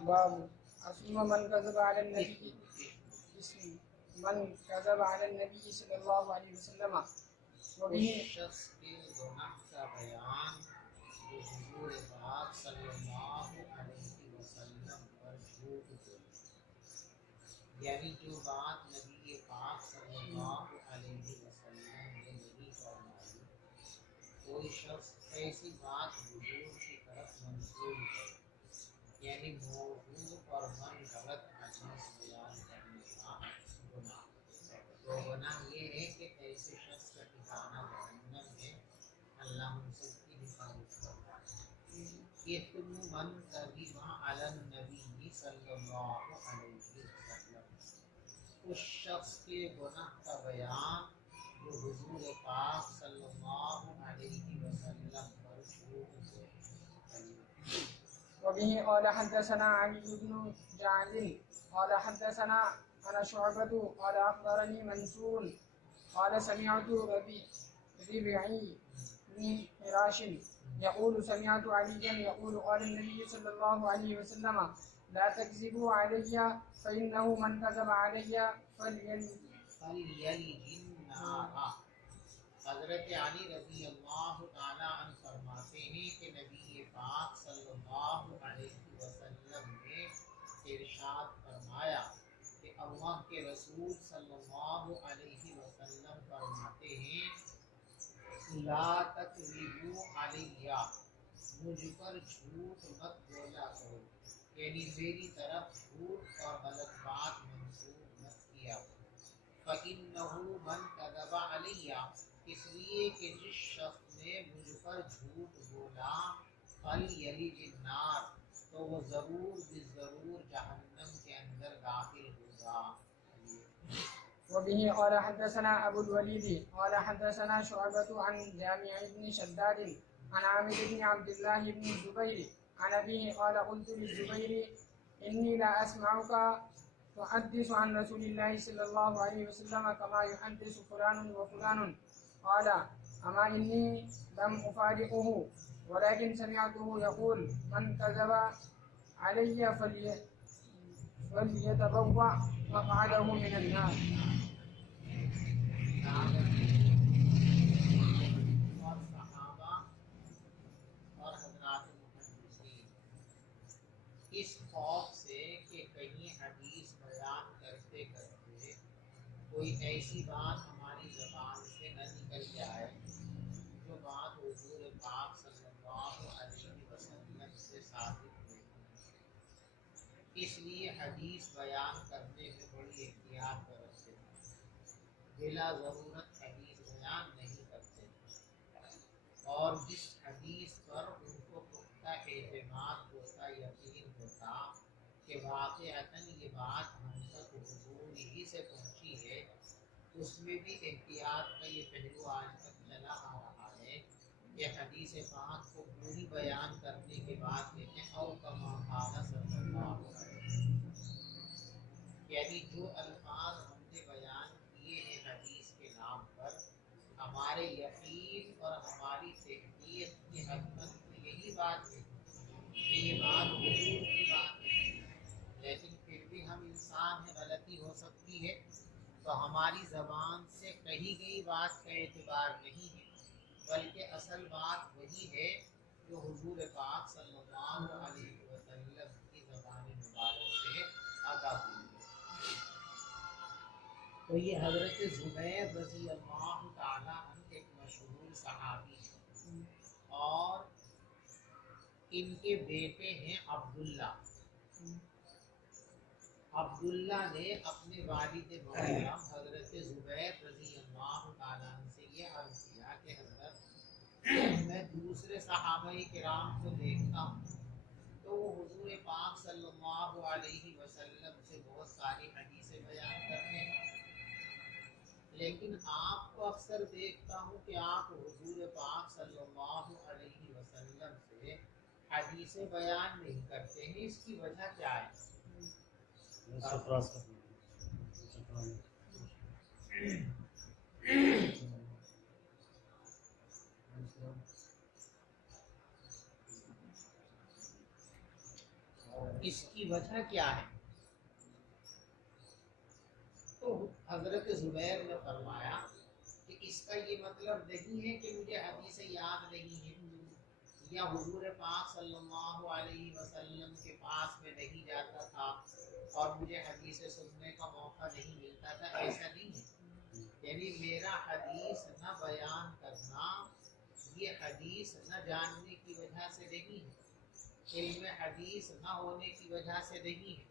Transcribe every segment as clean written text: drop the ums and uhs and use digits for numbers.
باب اسم من كذب على النبي اسم من كذب على النبي صلى الله عليه وسلم وبه اس شخص کے گناہ کا بیان جو حضور پاک صلی اللہ علیہ وسلم پر جھوٹ بولے، یعنی جو بات نبی پاک صلی اللہ علیہ وسلم نے نہیں فرمائی، کوئی شخص ایسی بات حضور کی طرف منسوب ہے، یعنی موضوع اور من غلط حدیث بیان کرنے کا گناہ۔ تو گناہ یہ ہے کہ ایسے شخص کا ٹھکانہ جہنم ہے، اللہ ہم سب کی حفاظت فرمائے۔ اثم من کذب علی النبی صلی اللہ علیہ وسلم، اس شخص کے گناہ کا بیان جو حضور پاک صلی اللہ علیہ وسلم پر جھوٹ بولے۔ وبه قال حدثنا علي بن جعد قال حدثنا أنا شعبة قال أخبرني منصور قال سمعت ربيعي بن حراش يقول سمعت عليا يقول قال النبي صلى الله عليه وسلم لا تكذبوا علي فإنه من كذب علي فَلْيَلِجِ النَّارَ۔ حضرت علی رضی اللہ تعالیٰ عنہ فرماتے ہیں کہ نبی پاک صلی اللہ علیہ وسلم نے ارشاد فرمایا کہ اللہ کے رسول صلی اللہ علیہ وسلم فرماتے ہیں لا تکذبوا علیہ، مجھ پر جھوٹ مت بولا کرو، یعنی میری طرف جھوٹ اور غلط بات منسوب مت کیا کرو۔ فَإِنَّهُ مَنْ كَذَبَ عَلَيَّ، اس لیے کہ جس شخص نے مجھ پر جھوٹ بولا فَلْيَلِجِ النَّارَ، تو وہ ضرور جہنم کے اندر داخل ہوگا۔ وبه قال حدثنا أبو الوليد قال حدثنا شعبة عن جامع بن شداد عن عامر بن عبد الله بن الزبير عن أبيه قال قلت للزبير إني لا أسمعك تحدث عن رسول الله صلى الله عليه وسلم كما يحدث فلان وفلان، قال أما إني لم أفارقه ولكن سمعته يقول من كذب علي فليتبوأ مقعده من النار۔ اور صحابہ اور حضرات محدثین اس خوف سے کہ کہیں حدیث بیان کرتے کرتے کوئی ایسی بات ہماری زبان سے نہ نکل جائے جو بات حضور پاک صلی اللہ علیہ وسلم سے ثابت ہوئی، اس لیے حدیث بیان کرنے میں بڑی احتیاط برتتے ہیں، بلا ضرورت حدیث بیان نہیں کرتے، اور جس حدیث پر ان کو پختہ اعتماد ہوتا، یقین ہوتا کہ واقعتاً یہ بات ہم تک حضور ہی سے پہنچی ہے، اس میں بھی احتیاط کا یہ پہلو آج تک چلا آ رہا ہے کہ حدیث پاک کو پوری بیان کرنے کے بعد کہتے ہیں او کما قال صلی اللہ علیہ وسلم، یعنی جو الفاظ ہم نے بیان کیے ہیں حدیث کے نام پر، ہمارے یقین اور ہماری تحقیق کی حد تک تو یہی بات ہے کہ یہ بات حضور کی بات ہے، لیکن پھر بھی ہم انسان ہیں، غلطی ہو سکتی ہے، تو ہماری زبان سے کہی گئی بات کا اعتبار نہیں ہے، بلکہ اصل بات وہی ہے جو حضور پاک صلی اللہ علیہ وسلم کی زبان مبارک سے ادا ہوئی ہے۔ تو یہ حضرت زبیر رضی اللہ تعالیٰ عنہ ایک مشہور صحابی ہیں، اور ان کے بیٹے ہیں عبداللہ۔ عبداللہ نے اپنے والد محترم حضرت زبیر رضی اللہ تعالیٰ عنہ سے یہ عرض کیا کہ حضرت میں دوسرے صحابہ کرام کو دیکھتا ہوں تو وہ حضور پاک صلی اللہ علیہ وسلم سے بہت ساری حدیثیں بیان کرتے ہیں، لیکن آپ کو اکثر دیکھتا ہوں کہ آپ حضور پاک صلی اللہ علیہ وسلم سے حدیثیں بیان نہیں کرتے ہیں، اس کی وجہ کیا ہے؟ اس کی وجہ کیا ہے؟ تو حضرت زبیر نے فرمایا کہ اس کا یہ مطلب نہیں ہے کہ مجھے حدیث یاد نہیں ہے یا حضور پاک صلی اللہ علیہ وسلم کے پاس میں نہیں جاتا تھا اور مجھے حدیث سننے کا موقع نہیں ملتا تھا، ایسا نہیں ہے۔ یعنی میرا حدیث نہ بیان کرنا یہ حدیث نہ جاننے کی وجہ سے نہیں ہے، علم حدیث نہ ہونے کی وجہ سے نہیں ہے،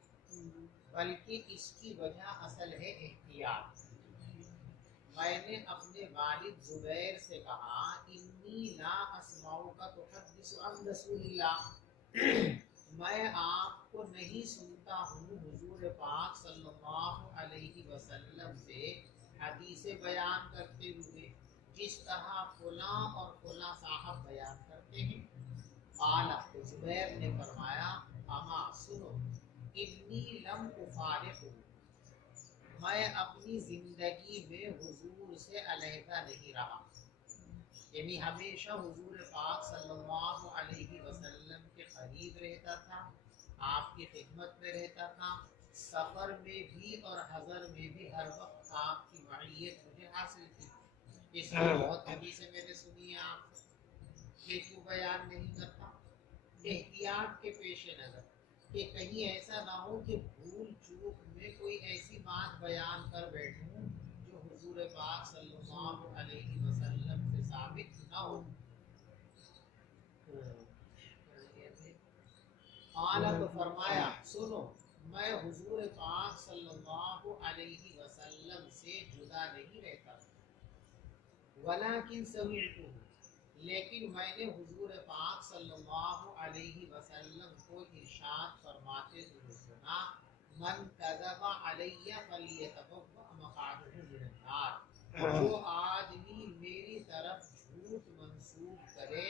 بلکہ اس کی وجہ اصل ہے احتیاط۔ میں نے اپنے والد زبیر سے کہا انی لا اسمعک تحدث عن رسول اللہ، میں آپ کو نہیں سنتا ہوں حضور پاک صلی اللہ علیہ وسلم سے حدیث بیان کرتے ہوئے جس طرح فلاں اور فلاں صاحب بیان کرتے ہیں۔ قال زبیر نے فرمایا اما سنو انی لم افارق، میں اپنی زندگی میں حضور سے علیحدہ نہیں رہا، یعنی ہمیشہ حضور پاک صلی اللہ علیہ وسلم کے قریب رہتا تھا، آپ کی خدمت میں رہتا تھا، سفر میں بھی اور حضر میں بھی ہر وقت آپ کی معیت مجھے حاصل تھی، اس میں بہت حدیثیں میں نے سنی ہے آپ سے، یہ کیوں بیان نہیں کرتا؟ احتیاط کے پیش نظر کہ کہیں ایسا نہ ہو کہ بھول چوک میں کوئی ایسی بات بیان کر بیٹھوں جو حضور پاک صلی اللہ علیہ وسلم سے ثابت نہ ہو۔ قال تو فرمایا سنو میں حضور پاک صلی اللہ علیہ وسلم سے جدا نہیں رہتا، ولیکن سمعتہ، لیکن میں نے حضور پاک صلی اللہ علیہ وسلم کو ارشاد فرماتے ہوئے سنا من کذب علی فلیتبوأ مقعدہ من النار، جو آدمی میری طرف جھوٹ منسوب کرے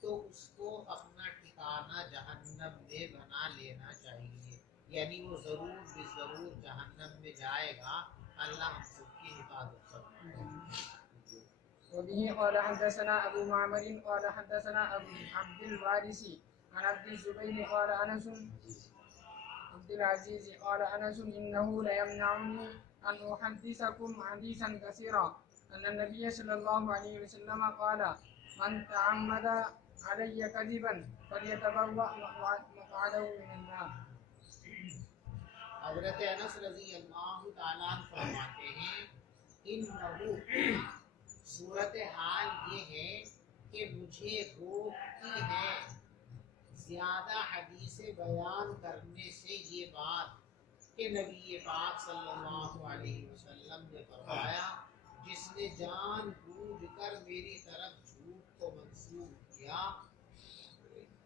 تو اس کو اپنا ٹھکانہ جہنم میں بنا لینا چاہیے، یعنی وہ ضرور بضرور جہنم میں جائے گا، اللہ ہم سب کی حفاظت فرمائے۔ وبه قال حدثنا أبو معمر قال حدثنا أبو عبد الوارث عن عبد الزبير قال أنس عبد العزيز قال أنس إنه ليمنعني أن أحدثكم حديثا كثيرا أن النبي صلى الله عليه وسلم قال من تعمد علي كذبا فليتبوأ مقعده من النار۔ حضرت انس رضی اللہ تعالیٰ عنہ فرماتے ہیں انہو، صورتحال یہ ہے کہ مجھے روکتی ہے زیادہ حدیث بیان کرنے سے یہ بات کہ نبی پاک صلی اللہ علیہ وسلم نے فرمایا جس نے جان بوجھ کر میری طرف جھوٹ کو منسوب کیا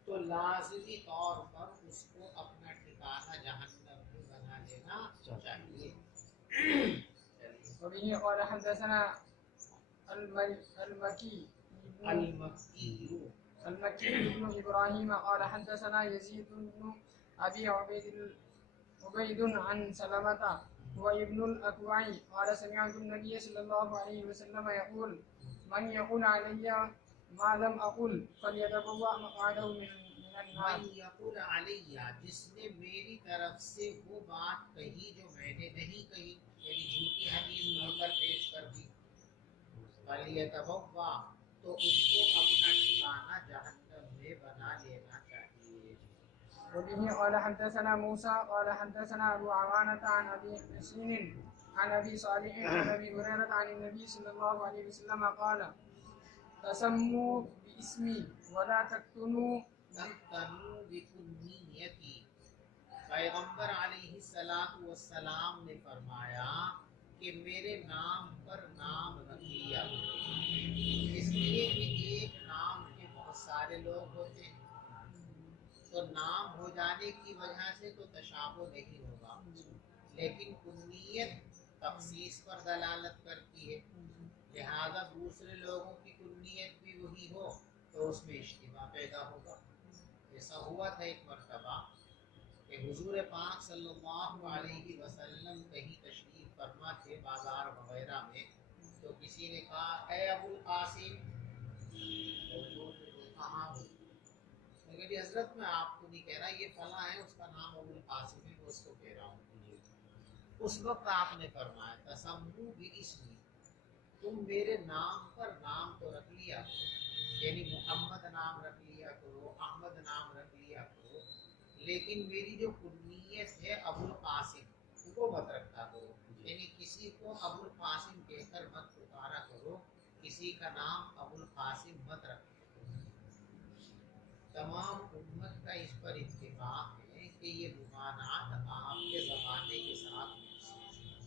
تو لازمی طور پر اس کو اپنا ٹھکانہ جہنم میں بنا لینا چاہیے۔ وبه قال حدثنا المكي بن إبراهيم قال حدثنا يزيد بن أبي عبيد عن سلمة هو ابن الأكوع قال سمعت النبي صلى الله عليه وسلم يقول من يقول علي ما لم أقل فليتبوأ مقعده من النار۔ من یقول علیہ، جس نے میری طرف سے وہ بات کہی جو میں نے نہیں کہی، یعنی جھوٹی حدیث بول کر پیش کر دی، فلیتبوأ، تو اس کو اپنا ٹھکانہ جہنم میں بنا لینا چاہیے۔ وبه قال حدثنا موسى قال حدثنا أبو عوانة عن أبي حسين عن أبي صالح عن أبي هريرة عن النبي صلى الله عليه وسلم قال تسموا باسمي ولا تكتنوا تختنوا بکنیتی، پیغمبر علیہ السلام نے فرمایا کہ میرے نام پر نام رکھ لیا، اس لیے کہ ایک نام کے بہت سارے لوگ ہوتے ہیں تو نام ہو جانے کی وجہ سے تو تشابہ نہیں ہوگا، لیکن کنیت تخصیص پر دلالت کرتی ہے، لہذا دوسرے لوگوں کی کنیت بھی وہی ہو تو اس میں اشتباہ پیدا ہوگا۔ ایسا ہوا تھا ایک مرتبہ کہ حضور پاک صلی اللہ علیہ وسلم کہیں تشریف فرما تھے بازار وغیرہ میں، تو کسی نے کہا اے ابو القاسم، حضور نے کہا نے کہا جی حضرت میں آپ کو نہیں کہہ رہا، یہ فلاں ہے، اس کا نام ابو القاسم ہے، میں اس کو کہہ رہا ہوں۔ اس وقت آپ نے فرمایا تسمو باسمی، تم میرے نام پر نام تو رکھ لیا کرو، یعنی محمد نام رکھ لیا کرو، احمد نام رکھ لیا کرو، لیکن میری جو کنیت ہے ابو القاسم وہ مت رکھا کرو، یعنی کسی کو ابو القاسم کہہ کر مت پکارا کرو، کسی کا نام ابو القاسم مت رکھا کرو۔ تمام امت کا اس پر اتفاق ہے کہ یہ ممانعت آپ کے زمانے کے ساتھ مخصوص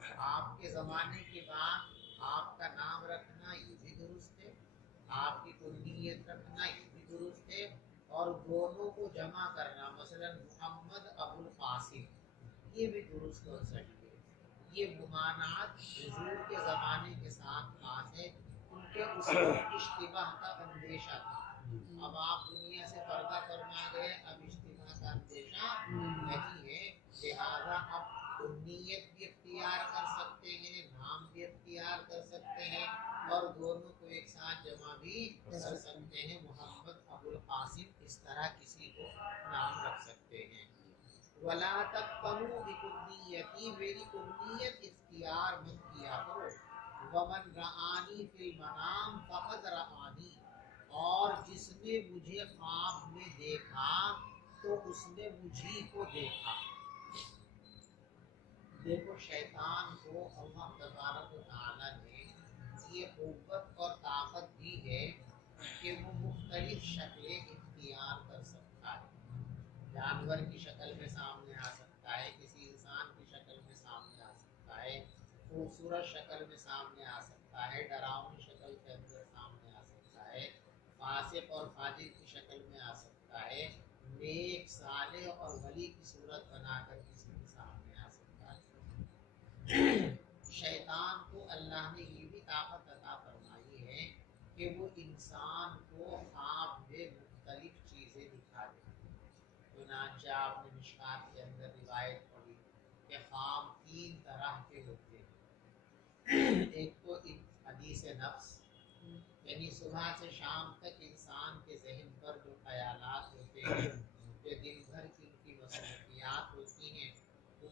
ہے۔ آپ کے زمانے کے بعد آپ کا نام رکھنا یہ بھی درست ہے، آپ کی کنیت رکھنا یہ بھی درست ہے، اور دونوں کو جمع کرنا مثلا محمد ابو القاسم یہ بھی درست اور صحیح ہے۔ یہ ممانعت حضور کے زمانے کے ساتھ خاص ہے، کیونکہ اس کو اشتباہ کا اندیشہ تھا۔ اب آپ دنیا سے پردہ فرما گئے، اب اشتباہ کا اندیشہ نہیں ہے، لہذا اب کنیت بھی اختیار کر سکتے ہیں، نام بھی اختیار کر سکتے ہیں، اور دونوں کو ایک ساتھ جمع بھی کر سکتے ہیں۔ محمد ابو القاسم اس طرح کسی کو نام رکھ سکتے ہیں۔ ولا تقتنوا بکنیتی، میری کنیت اختیار مت کیا کرو۔ ومن رآنی فی المنام فقد رآنی، اور جس نے مجھے خواب میں دیکھا تو اس نے مجھی کو دیکھا۔ دیکھو شیطان کو اللہ تبارک و تعالی نے یہ قوت اور طاقت دی ہے کہ وہ مختلف شکلیں اختیار کر سکتا ہے، جانور کی شکل میں سامنے آ سکتا ہے، کسی انسان کی شکل میں سامنے آ سکتا ہے، خوبصورت شکل میں سامنے آ سکتا ہے، ڈراؤنی شکل کے اندر سامنے آ سکتا ہے، فاسق اور فاجر کی شکل میں آ سکتا ہے، نیک صالح اور ولی کی صورت بنا کر کسی کے سامنے آ سکتا ہے۔ شیطان کو اللہ نے یہ بھی طاقت عطا فرمائی ہے کہ وہ انسان کو خواب میں مختلف چیزیں دکھا دے۔ چنانچہ آپ نے مشکات کے اندر روایت پڑھی کہ خواب 3 طرح کے ہوتے ہیں۔ ایک تو حدیث نفس، یعنی صبح سے شام تک انسان کے ذہن پر جو خیالات ہوتے ہیں، جو دن بھر کی ان کی مصروفیات ہوتی ہیں،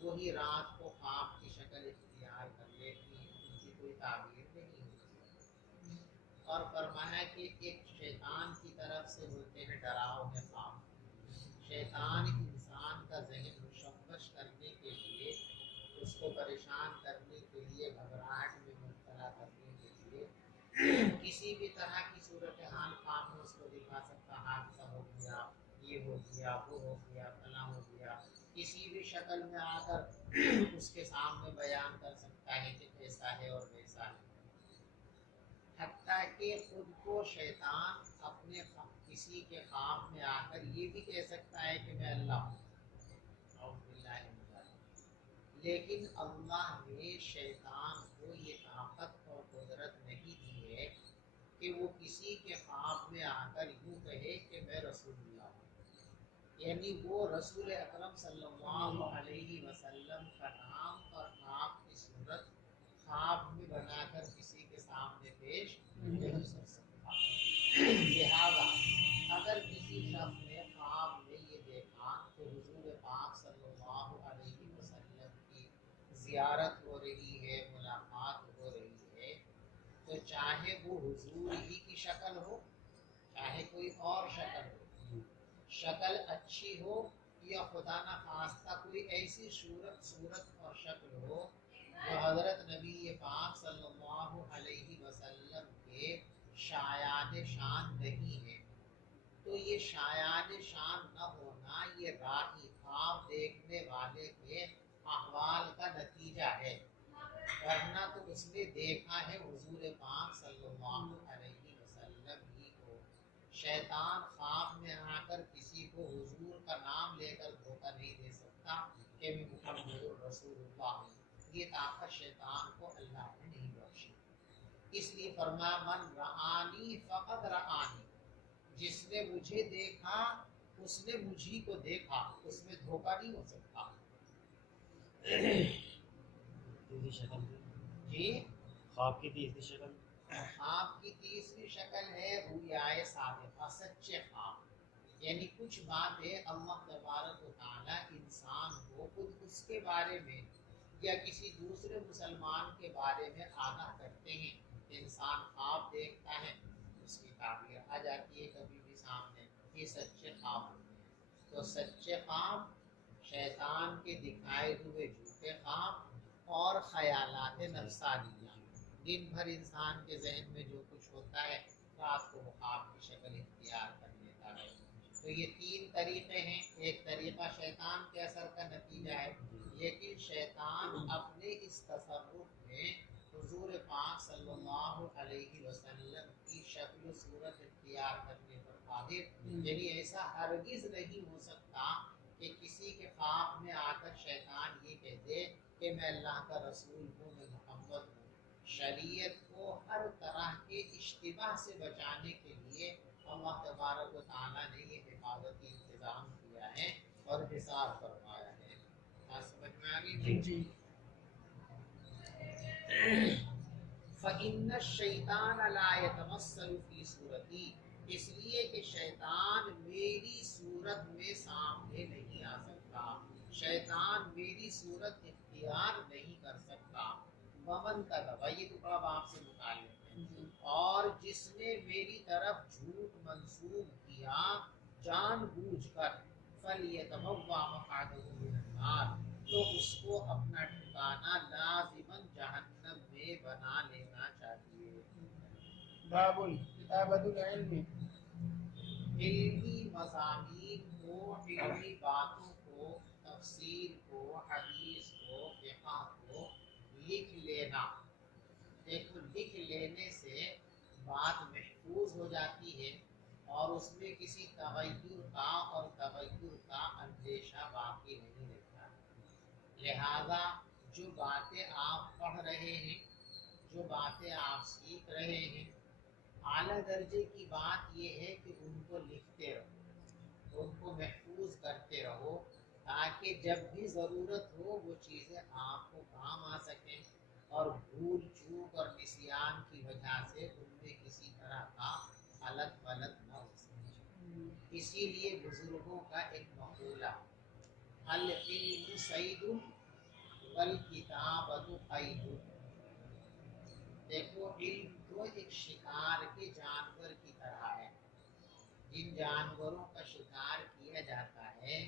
وہی رات کو خواب کی شکل اختیار کر لیتی ہیں، ان کی کوئی تعبیر نہیں ہوتی۔ اور فرمایا کہ ایک شیطان کی طرف سے ہوتے ہیں ڈراؤنے خواب۔ شیطان انسان کا ذہن مشوش کرنے کے لیے، اس کو پریشان کرنے کے لیے، گھبراہٹ میں مبتلا کرنے کے لیے کسی بھی طرح کی صورتحال خواب میں اس کو دکھا سکتا، حادثہ ہو گیا، یہ ہو گیا، وہ ہو گیا، فلاں ہو گیا، کسی بھی شکل میں آ کر اس کے سامنے بیان کر سکتا ہے کہ ایسا ہے اور ویسا ہے۔ حتیٰ کہ خود کو شیطان اپنے کسی کے خواب میں آ کر یہ بھی کہہ سکتا ہے کہ میں اللہ ہوں، اعوذ باللہ من ذالک۔ لیکن اللہ نے شیطان کو یہ طاقت اور قدرت نہیں دی ہے کہ وہ کسی کے خواب میں آ کر یوں کہے کہ میں رسول اللہ ہوں، یعنی وہ رسول اکرم صلی اللہ علیہ وسلم کا نام اور آپ کی صورت خواب میں بنا کر کسی کے سامنے پیش نہیں کر سکتا۔ لہذا اگر کسی شخص نے خواب میں یہ دیکھا کہ حضور پاک صلی اللہ علیہ وسلم کی زیارت ہو رہی ہے، ملاقات ہو رہی ہے، تو چاہے وہ حضور ہی کی شکل ہو، چاہے کوئی اور شکل ہو، شکل اچھی ہو یا خدا نہ خواستہ کوئی ایسی صورت اور شکل ہو جو حضرت نبی پاک صلی اللہ علیہ وسلم کے شایان شان نہیں ہے، تو یہ شایان شان نہ ہونا یہ رائی خواب دیکھنے والے کے احوال کا نتیجہ ہے، ورنہ تو اس نے دیکھا ہے حضور پاک صلی اللہ علیہ وسلم ہی کو۔ شیطان خواب میں آ کر کسی کو حضور کا نام لے کر دھوکہ نہیں دے سکتا کہ میں محمد رسول اللہ ہوں، یہ طاقت شیطان کو اللہ نے نہیں بخشی۔ اس لیے فرمایا من رآنی فقد رآنی، جس نے مجھے دیکھا اس نے مجھی کو دیکھا، اس میں دھوکہ نہیں ہو سکتا۔ تیسری شکل جی خواب کی تیسری شکل خواب کی تیسری شکل ہے رویائے صادقہ، سچے خواب، یعنی کچھ باتیں اللہ تبارک و تعالیٰ انسان کو خود اس کے بارے میں یا کسی دوسرے مسلمان کے بارے میں آگاہ کرتے ہیں. انسان خواب دیکھتا ہے، اس کی تعبیر آ جاتی ہے کبھی بھی سامنے، یہ سچے خواب ہوتے ہیں. تو سچے خواب، شیطان کے دکھائے ہوئے جھوٹے خواب اور خیالات نفسانیہ، دن بھر انسان کے ذہن میں جو کچھ ہوتا ہے رات کو وہ خواب کی شکل اختیار کر لیتا ہے. تو یہ تین طریقے ہیں. ایک طریقہ شیطان کے اثر کا نتیجہ ہے، لیکن شیطان اپنے اس تصرف میں حضور پاک صلی اللہ علیہ وسلم کی شکل و صورت اختیار کرنے پر قادر. یعنی ایسا ہرگز نہیں ہو سکتا کہ کسی کے خواب میں آ کر شیطان یہ کہہ دے کہ میں اللہ کا رسول ہوں، میں محمد ہوں. شریعت کو ہر طرح کے اشتباہ سے بچانے کے لیے اللہ تبارک و تعالیٰ نے یہ حفاظتی انتظام کیا ہے اور حساب فرمایا ہے. بات سمجھ میں آ گئی؟ جی. فَإِنَّ الشَّيْطَانَ لَا يَتَمَثَّلُ فِي صُورَتِي، اس لیے کہ شیطان میری صورت میں سامنے نہیں آ سکتا، شیطان میری صورت اختیار نہیں کر سکتا. ومن کذب، یہ تو بڑا باپ سے متعلق ہے. اور جس نے میری طرف جھوٹ منسوب کیا جان بوجھ کر، فَلْيَتَبَوَّأْ مَقْعَدَهُ مِنَ النَّارِ، تو اس کو اپنا ٹھکانہ لازماً جہنم میں بنا لینا چاہیے. باب کتابت العلم. علمی مضامین کو، علمی باتوں کو، تفسیر کو، حدیث کو، فقہ کو لکھ لینا. دیکھو لکھ لینے سے بات محفوظ ہو جاتی ہے اور اس میں کسی تغیر کا اندیشہ باقی نہیں رہتا. لہذا جو باتیں آپ پڑھ رہے ہیں، جو باتیں آپ سیکھ رہے ہیں، اعلیٰ درجے کی بات یہ ہے کہ ان کو لکھتے رہو، ان کو محفوظ کرتے رہو، تاکہ جب بھی ضرورت ہو وہ چیزیں آپ کو کام آ سکیں اور بھول چوک اور نسیان کی وجہ سے ان میں کسی طرح کا غلط نہ ہو سکے. اسی لیے بزرگوں کا ایک مقولہ، العلم صید والکتابۃ قید. دیکھو علم تو ایک شکار کے جانور کی طرح ہے. جن جانوروں کا شکار کیا جاتا ہے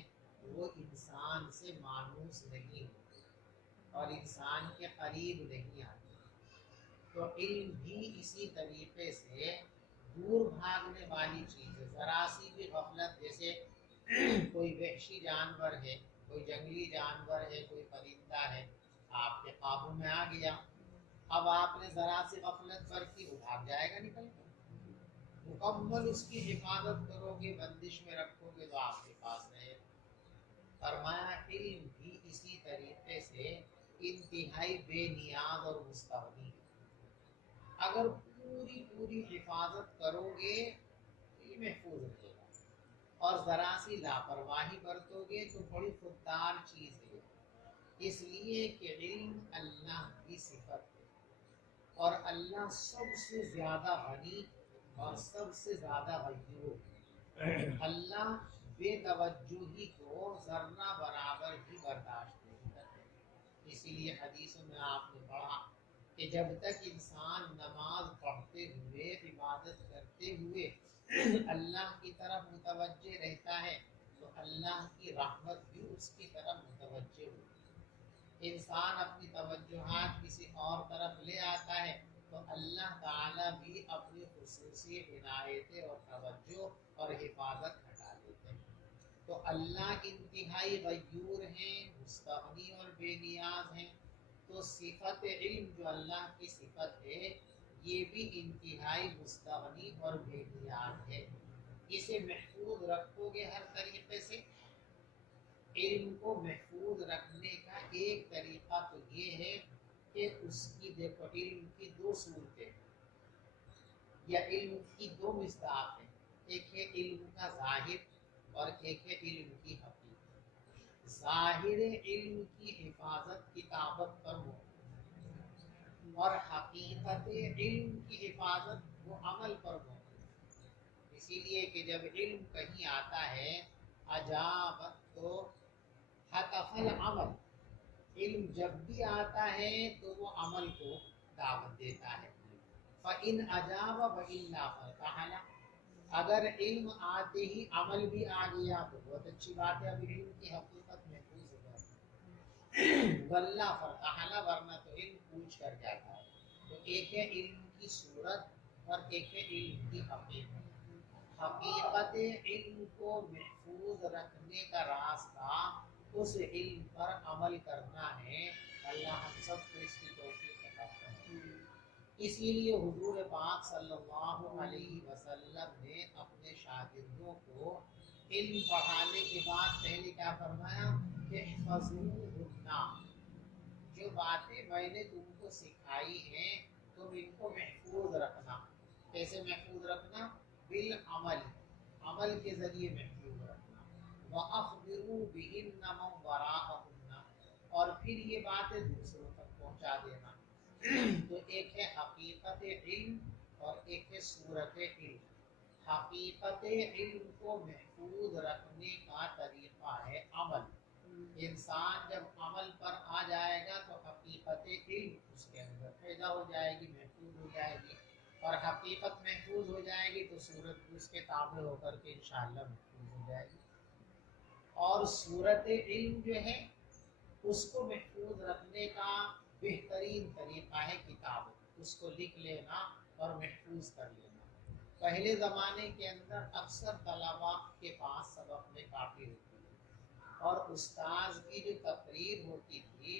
وہ انسان سے مانوس نہیں ہوتے اور انسان کے قریب نہیں آتے. تو علم بھی اسی طریقے سے دور بھاگنے والی چیز ہے. ذرا سی بھی غفلت، جیسے کوئی وحشی جانور ہے، کوئی جنگلی جانور ہے، کوئی پرندہ ہے، آپ کے قابو میں آ گیا، اب آپ نے ذرا سی غفلت برتی وہ بھاگ جائے گا نکل کر. مکمل اس کی حفاظت کرو گے، بندش میں رکھو گے تو آپ کے پاس رہے گا. فرمایا علم بھی اسی طریقے سے انتہائی بے نیاز اور مستغنی ہے. اگر پوری حفاظت کرو گے تو یہ محفوظ رہے گا، اور ذرا سی لاپرواہی برتو گے تو بڑی خوددار چیز ہے. اس لیے کہ علم اللہ کی صفت ہے اور اللہ سب سے زیادہ غنی اور سب سے زیادہ غیور ہے. اللہ بے توجہی کو ذرہ برابر بھی برداشت نہیں کرتے. اسی لیے حدیثوں میں آپ نے پڑھا کہ جب تک انسان نماز پڑھتے ہوئے، عبادت کرتے ہوئے اللہ کی طرف متوجہ رہتا ہے تو اللہ کی رحمت بھی اس کی طرف متوجہ ہوتی ہے. انسان اپنی توجہات کسی اور طرف لے آتا ہے تو اللہ تعالیٰ بھی اپنی خصوصی عنایتیں اور توجہ اور حفاظت ہٹا دیتے ہیں. تو اللہ انتہائی غیور ہیں، مستغنی اور بے نیاز ہیں. تو صفت علم جو اللہ کی صفت ہے یہ بھی انتہائی مستغنی اور بے نیاز ہے. اسے محفوظ رکھو گے ہر طریقے سے. علم کو محفوظ رکھنے کا ایک طریقہ تو یہ ہے کہ اس کی دیکھو علم کی دو صورتیں یا علم کی دو مصداق ہیں. ایک ہے علم کا ظاہر اور ایک ہے علم کی حقیقت. ظاہر علم کی حفاظت کتابت پر ہو اور حقیقت علم کی حفاظت وہ عمل پر ہو. اسی لیے کہ جب علم کہیں آتا ہے عجاب تو حتف العمل، علم جب بھی آتا ہے تو وہ عمل کو دعوت دیتا ہے. فَإِنْ أَجَابَ وَإِلَّا فَالْتَحَلَ، اگر علم آتے ہی عمل بھی آ گیا تو بہت اچھی بات ہے، اب علم کی حقیقت محفوظ ہو جاتی ہے. وَلَّا فَالْتَحَلَ، ورنہ تو علم پوچھ کر جاتا ہے. تو ایک ہے علم کی صورت اور ایک ہے علم کی حقیقت. حقیقت علم کو محفوظ رکھنے کا راستہ اس علم پر عمل کرنا ہے. اللہ ہم سب کو اس کی توفیق عطا فرمائے. اسی لیے حضور پاک صلی اللہ علیہ وسلم نے اپنے شاگردوں کو علم پڑھانے کے بعد پہلے کیا فرمایا کہ احفظوہن، جو باتیں میں نے تم کو سکھائی ہیں تم ان کو محفوظ رکھنا. کیسے محفوظ رکھنا؟ بالعمل، عمل کے ذریعے محفوظ رکھنا. وَأَخْبِرُوا بِهِنَّ مَنْ وَرَاءَهُنَّ، اور پھر یہ باتیں دوسروں تک پہنچا دینا. تو ایک ہے حقیقت علم اور ایک ہے صورت علم. حقیقت علم کو محفوظ رکھنے کا طریقہ ہے عمل. انسان جب عمل پر آ جائے گا تو حقیقت علم اس کے اندر پیدا ہو جائے گی، محفوظ ہو جائے گی، اور حقیقت محفوظ ہو جائے گی تو صورت بھی اس کے تابع ہو کر کے انشاءاللہ محفوظ ہو جائے گی. اور صورت علم جو ہے اس کو محفوظ رکھنے کا بہترین طریقہ ہے کتاب، اس کو لکھ لینا اور محفوظ کر لینا. پہلے زمانے کے اندر اکثر طلباء کے پاس سبق میں کاپی ہوتی تھی اور استاذ کی جو تقریر ہوتی تھی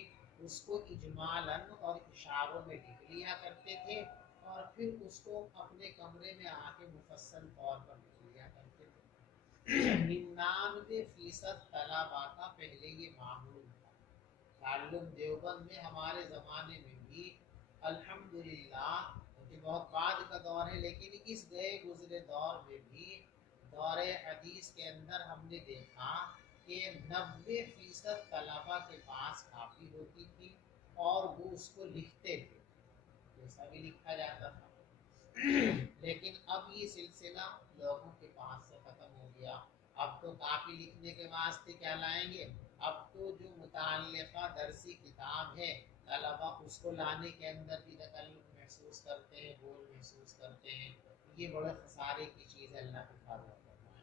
اس کو اجمالاً اور اشاروں میں لکھ لیا کرتے تھے اور پھر اس کو اپنے کمرے میں آ کے مفصل طور پر لکھ لیا کرتے تھے. 99% طلباء کا پہلے یہ معمول تھا. تعلم دیوبند میں ہمارے زمانے میں بھی الحمدللہ، یہ بہت بعد کا دور ہے لیکن اس گئے گزرے دور میں بھی دور حدیث کے اندر ہم نے دیکھا کہ 90% طلباء کے پاس کاپی ہوتی تھی اور وہ اس کو لکھتے تھے، جیسا بھی لکھا جاتا تھا. لیکن اب یہ سلسلہ لوگوں کے پاس سے ختم ہو گیا. اب تو کاپی لکھنے کے واسطے کیا لائیں گے، اب تو جو متعلقہ درسی کتاب ہے طلباء اس کو لانے کے اندر بھی تکلف محسوس کرتے ہیں، بول محسوس کرتے ہیں. یہ بڑے خسارے کی چیز ہے، اللہ حفاظت فرمائے.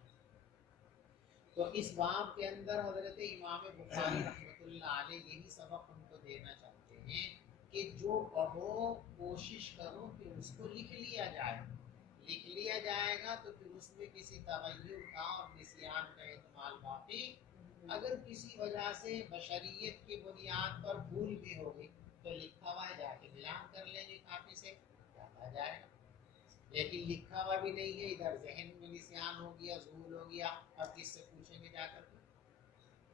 تو اس باب کے اندر حضرت امام بخاری رحمۃ اللہ علیہ یہی سبق ہم کو دینا چاہتے ہیں کہ جو پڑھو کوشش کرو کہ اس کو لکھ لیا جائے. لکھ لیا جائے گا تو پھر اس میں کسی تغیر کا اور نسیان کا احتمال باقی. اگر کسی وجہ سے بشریت کی بنیاد پر بھول بھی ہوگی تو لکھا ہوا جا کے ملان کر لیں گے کافی سے، جاتا جائے گا. لیکن لکھا ہوا بھی نہیں ہے، ادھر ذہن میں نسیان ہو گیا، ظہور ہو گیا، اب کس سے پوچھیں گے جا کر کے؟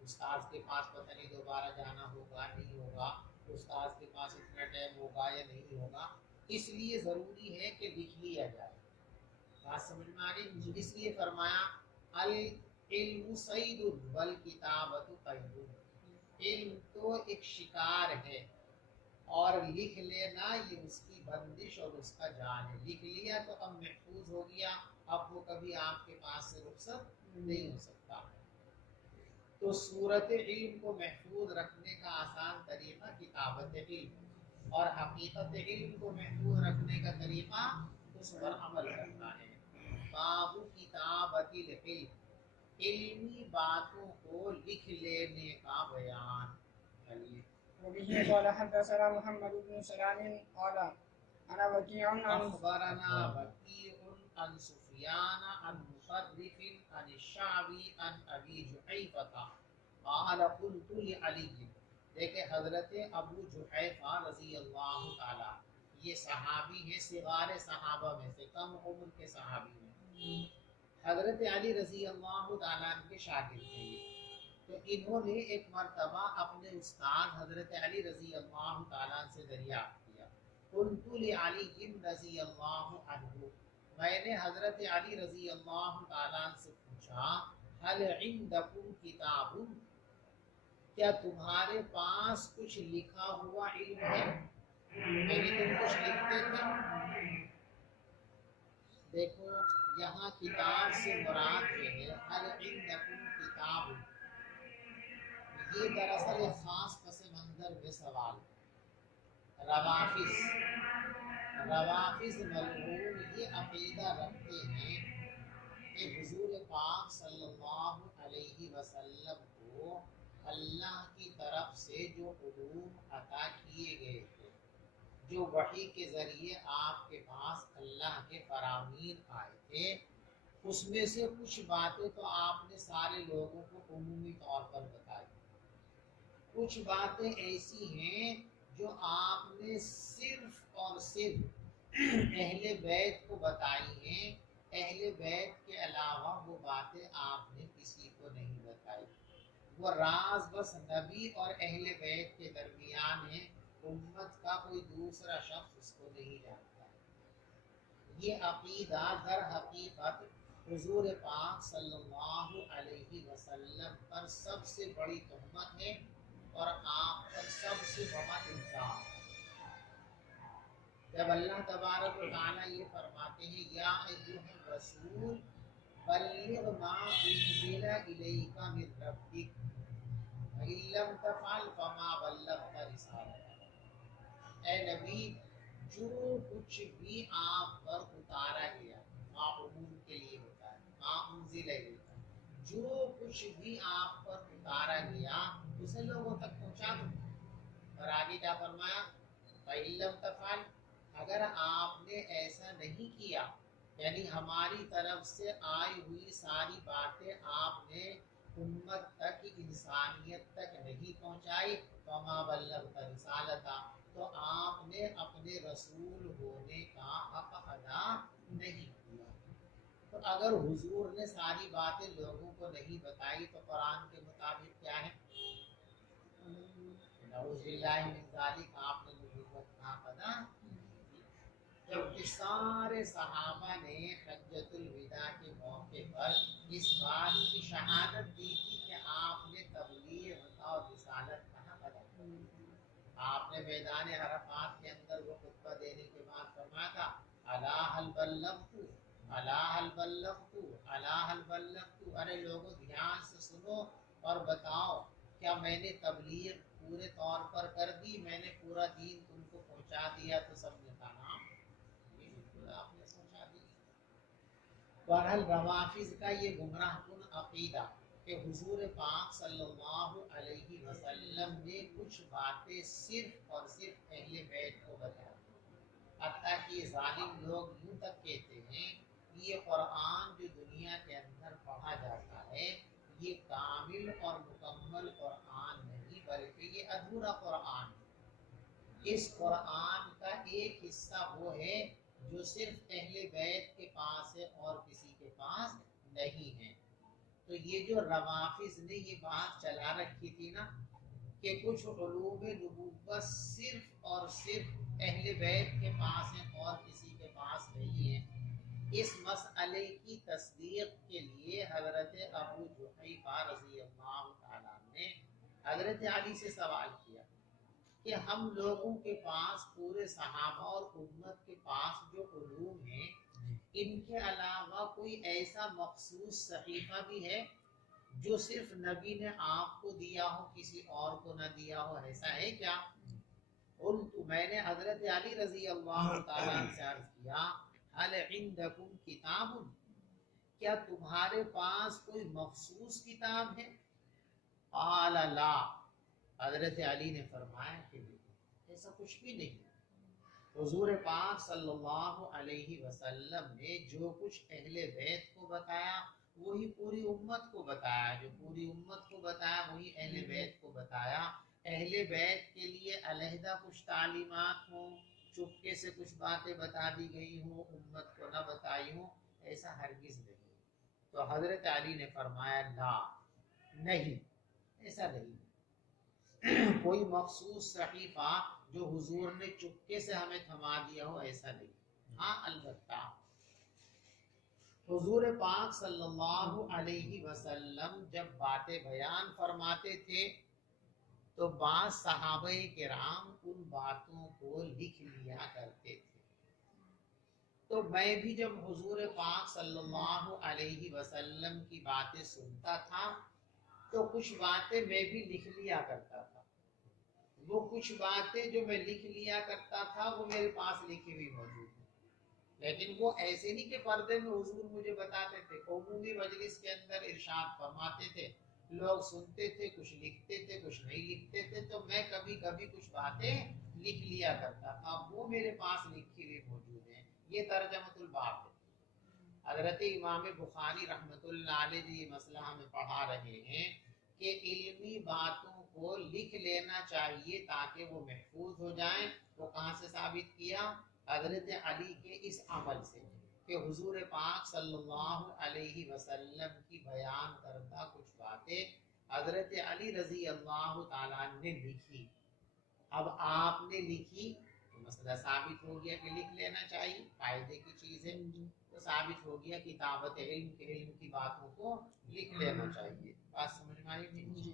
استاذ کے پاس پتہ نہیں دوبارہ جانا ہوگا نہیں ہوگا، استاذ کے پاس اتنا ٹائم ہوگا یا نہیں ہوگا. اس لیے ضروری ہے کہ لکھ لیا جائے. بات سمجھ میں آ گئی؟ اس لیے فرمایا العلم صید والکتابۃ قید. علم تو ایک شکار ہے اور لکھ لینا یہ اس کی بندش اور اس کا جال ہے. لکھ لیا تو اب محفوظ ہو گیا، اب وہ کبھی آپ کے پاس سے رخصت نہیں ہو سکتا. تو صورت علم کو محفوظ رکھنے کا آسان طریقہ کتابت علم، اور حقیقت علم کو محفوظ رکھنے کا طریقہ اس پر عمل کرنا ہے. باب کتابت العلم، علمی باتوں کو لکھ لینے کا بیان. چلیے. وبه قال حدثنا محمد بن سلام قال انا وكيع عن اخبرنا وكيع عن سفيان عن مصرف عن الشعبي عن ابي جحيفة قال قلت لعلي. دیکھیں حضرت ابو جحیفہ رضی اللہ تعالی، یہ صحابی ہیں صغار صحابہ میں سے، کم عمر کے صحابی ہیں. حضرت علی رضی اللہ تعالیٰ کے شاگرد تھے یہ. تو انہوں نے ایک مرتبہ اپنے استاد حضرت علی رضی اللہ تعالیٰ سے دریافت کیا. قلت لعلی رضی اللہ عنہ، میں نے حضرت علی رضی اللہ تعالیٰ سے پوچھا هل عندکم کتاب، کیا تمہارے پاس کچھ لکھا ہوا علم ہے؟ یعنی تم کچھ لکھتے تھے؟ دیکھو یہاں کتاب سے مراد جو ہے هل عندکم کتاب، یہ دراصل ایک خاص پس منظر میں سوال ہے۔ روافظ ملعون یہ عقیدہ رکھتے ہیں کہ حضور پاک صلی اللہ علیہ وسلم کو اللہ کی طرف سے جو علوم عطا کیے گئے تھے، جو وحی کے ذریعے آپ کے پاس اللہ کے فرامین آئے تھے، اس میں سے کچھ باتیں تو آپ نے سارے لوگوں کو عمومی طور پر بتائی، کچھ باتیں ایسی ہیں جو آپ نے صرف اور صرف اہل بیت کو بتائی ہیں، اہل بیت کے علاوہ وہ باتیں آپ نے کسی کو نہیں بتائی، وہ راز بس نبی اور اہل بیت کے درمیان ہے، امت کا کوئی دوسرا شخص اس کو نہیں جانتا۔ یہ عقیدہ در حقیقت حضور پاک صلی اللہ علیہ وسلم پر سب سے بڑی تہمت ہے اور آپ پر سب سے بڑا الزام ہے۔ جب اللہ تبارک و تعالیٰ یہ فرماتے ہیں یا ایھا الرسول بلغ ما انزل الیک من ربک وَإِن لَّمْ تَفْعَلْ فَمَا بَلَّغْتَ رِسَالَتَهُ، اے نبی جو کچھ بھی آپ پر اتارا گیا، ما عموم کے لیے ہوتا ہے، ما انزل الیک، جو کچھ بھی آپ پر اتارا گیا اسے لوگوں تک پہنچا دو۔ اور آگے کیا فرمایا؟ وَإِن لَّمْ تَفْعَلْ، اگر آپ نے ایسا نہیں کیا، یعنی ہماری طرف سے آئی ہوئی ساری باتیں آپ نے امت تک، انسانیت تک نہیں پہنچائی، وَمَا بَلَّغْتَ رِسَالَتَهُ، تو آپ نے اپنے رسول ہونے کا حق ادا نہیں کیا۔ تو اگر حضور نے ساری باتیں لوگوں کو نہیں بتائی تو قرآن کے مطابق کیا ہے؟ نعوذ باللہ من ذالک، آپ نے نبوت کا ادا۔ جبکہ سارے صحابہ نے حجۃ الوداع کے موقع پر اس بات کی شہادت دی تھی کہ آپ نے تبلیغ اور رسالت کا حق ادا کیا۔ آپ نے میدان عرفات کے اندر وہ خطبہ دینے کے بعد فرمایا تھا الا هل بلغت، الا هل بلغت، الا هل بلغت، ارے لوگوں دھیان سے سنو اور بتاؤ کیا میں نے تبلیغ پورے طور پر کر دی، میں نے پورا دین تم کو پہنچا دیا؟ تو سب نے کہا ہاں بالکل آپ نے پہنچا دی۔ بہرحال روافظ کا یہ گمراہ کن عقیدہ کہ حضور پاک صلی اللہ علیہ وسلم نے کچھ باتیں صرف اور صرف اہل بیت کو بتائی، حتیٰ کہ یہ ظالم لوگ یوں تک کہتے ہیں کہ یہ قرآن جو دنیا کے اندر پڑھا جاتا ہے یہ کامل اور مکمل قرآن نہیں بلکہ یہ ادھورا قرآن ہے، اس قرآن کا ایک حصہ وہ ہے جو صرف اہل بیت کے پاس ہے اور کسی کے پاس نہیں ہے۔ تو یہ جو روافظ نے یہ بات چلا رکھی تھی نا کہ کچھ علوم نبوت صرف اور صرف اہل بیت کے پاس ہے اور کسی کے پاس نہیں ہے، اس مسئلے کی تصدیق کے لیے حضرت ابو جحیفہ رضی اللہ تعالیٰ نے حضرت علی سے سوال کیا کہ ہم لوگوں کے پاس، پورے صحابہ اور امت کے پاس جو علوم ہیں ان کے علاوہ کوئی ایسا مخصوص صحیفہ بھی ہے جو صرف نبی نے آپ کو دیا ہو کسی اور کو نہ دیا ہو، ایسا ہے کیا؟ قلت، میں نے حضرت علی رضی اللہ تعالیٰ عنہ سے عرض کیا هل عندکم کتاب، کیا تمہارے پاس کوئی مخصوص کتاب ہے؟ قال لا، حضرت علی نے فرمایا کہ ایسا کچھ بھی نہیں۔ حضور پاک صلی اللہ علیہ وسلم نے جو کچھ اہل بیت کو بتایا وہی پوری امت کو بتایا، جو پوری امت کو بتایا وہی اہل بیت کو بتایا۔ اہل بیت کے لیے علیحدہ کچھ تعلیمات ہوں، چپکے سے کچھ باتیں بتا دی گئی ہوں، امت کو نہ بتائی ہوں، ایسا ہرگز نہیں۔ تو حضرت علی نے فرمایا لا، نہیں ایسا نہیں، کوئی مخصوص صحیفہ جو حضور نے چپکے سے ہمیں تھما دیا ہو ایسا نہیں۔ ہاں البتہ حضور پاک صلی اللہ علیہ وسلم جب باتیں بیان فرماتے تھے تو بعض صحابہ کرام ان باتوں کو لکھ لیا کرتے تھے، تو میں بھی جب حضور پاک صلی اللہ علیہ وسلم کی باتیں سنتا تھا تو کچھ باتیں میں بھی لکھ لیا کرتا تھا. وہ کچھ باتیں جو میں لکھ لیا کرتا تھا وہ میرے پاس لکھی ہوئی موجود ہے. لیکن وہ ایسے نہیں کہ پردے میں حضور مجھے بتاتے تھے. عمومی مجلس کے اندر ارشاد فرماتے تھے, لوگ سنتے تھے, کچھ لکھتے تھے, کچھ نہیں لکھتے تھے. تو میں کبھی کبھی کچھ باتیں لکھ لیا کرتا تھا, وہ میرے پاس لکھی ہوئی موجود ہیں. یہ ترجمۃ الباب ہے. حضرت امام بخاری رحمۃ اللہ علیہ جو یہ مسئلہ ہمیں پڑھا رہے ہیں کہ علمی باتوں کو لکھ لینا چاہیے تاکہ وہ محفوظ ہو جائیں. وہ کہاں سے ثابت کیا؟ حضرت علی کے اس عمل سے کہ حضور پاک صلی اللہ علیہ وسلم کی بیان کردہ کچھ باتیں حضرت علی رضی اللہ تعالیٰ نے لکھی. اب آپ نے لکھی تو مسئلہ ثابت ہو گیا کہ لکھ لینا چاہیے, فائدے کی چیز ہے. تو ثابت ہو گیا کتابت علم کے علم کی باتوں کو لکھ لینا چاہیے. بات سمجھ میں آئی تھی؟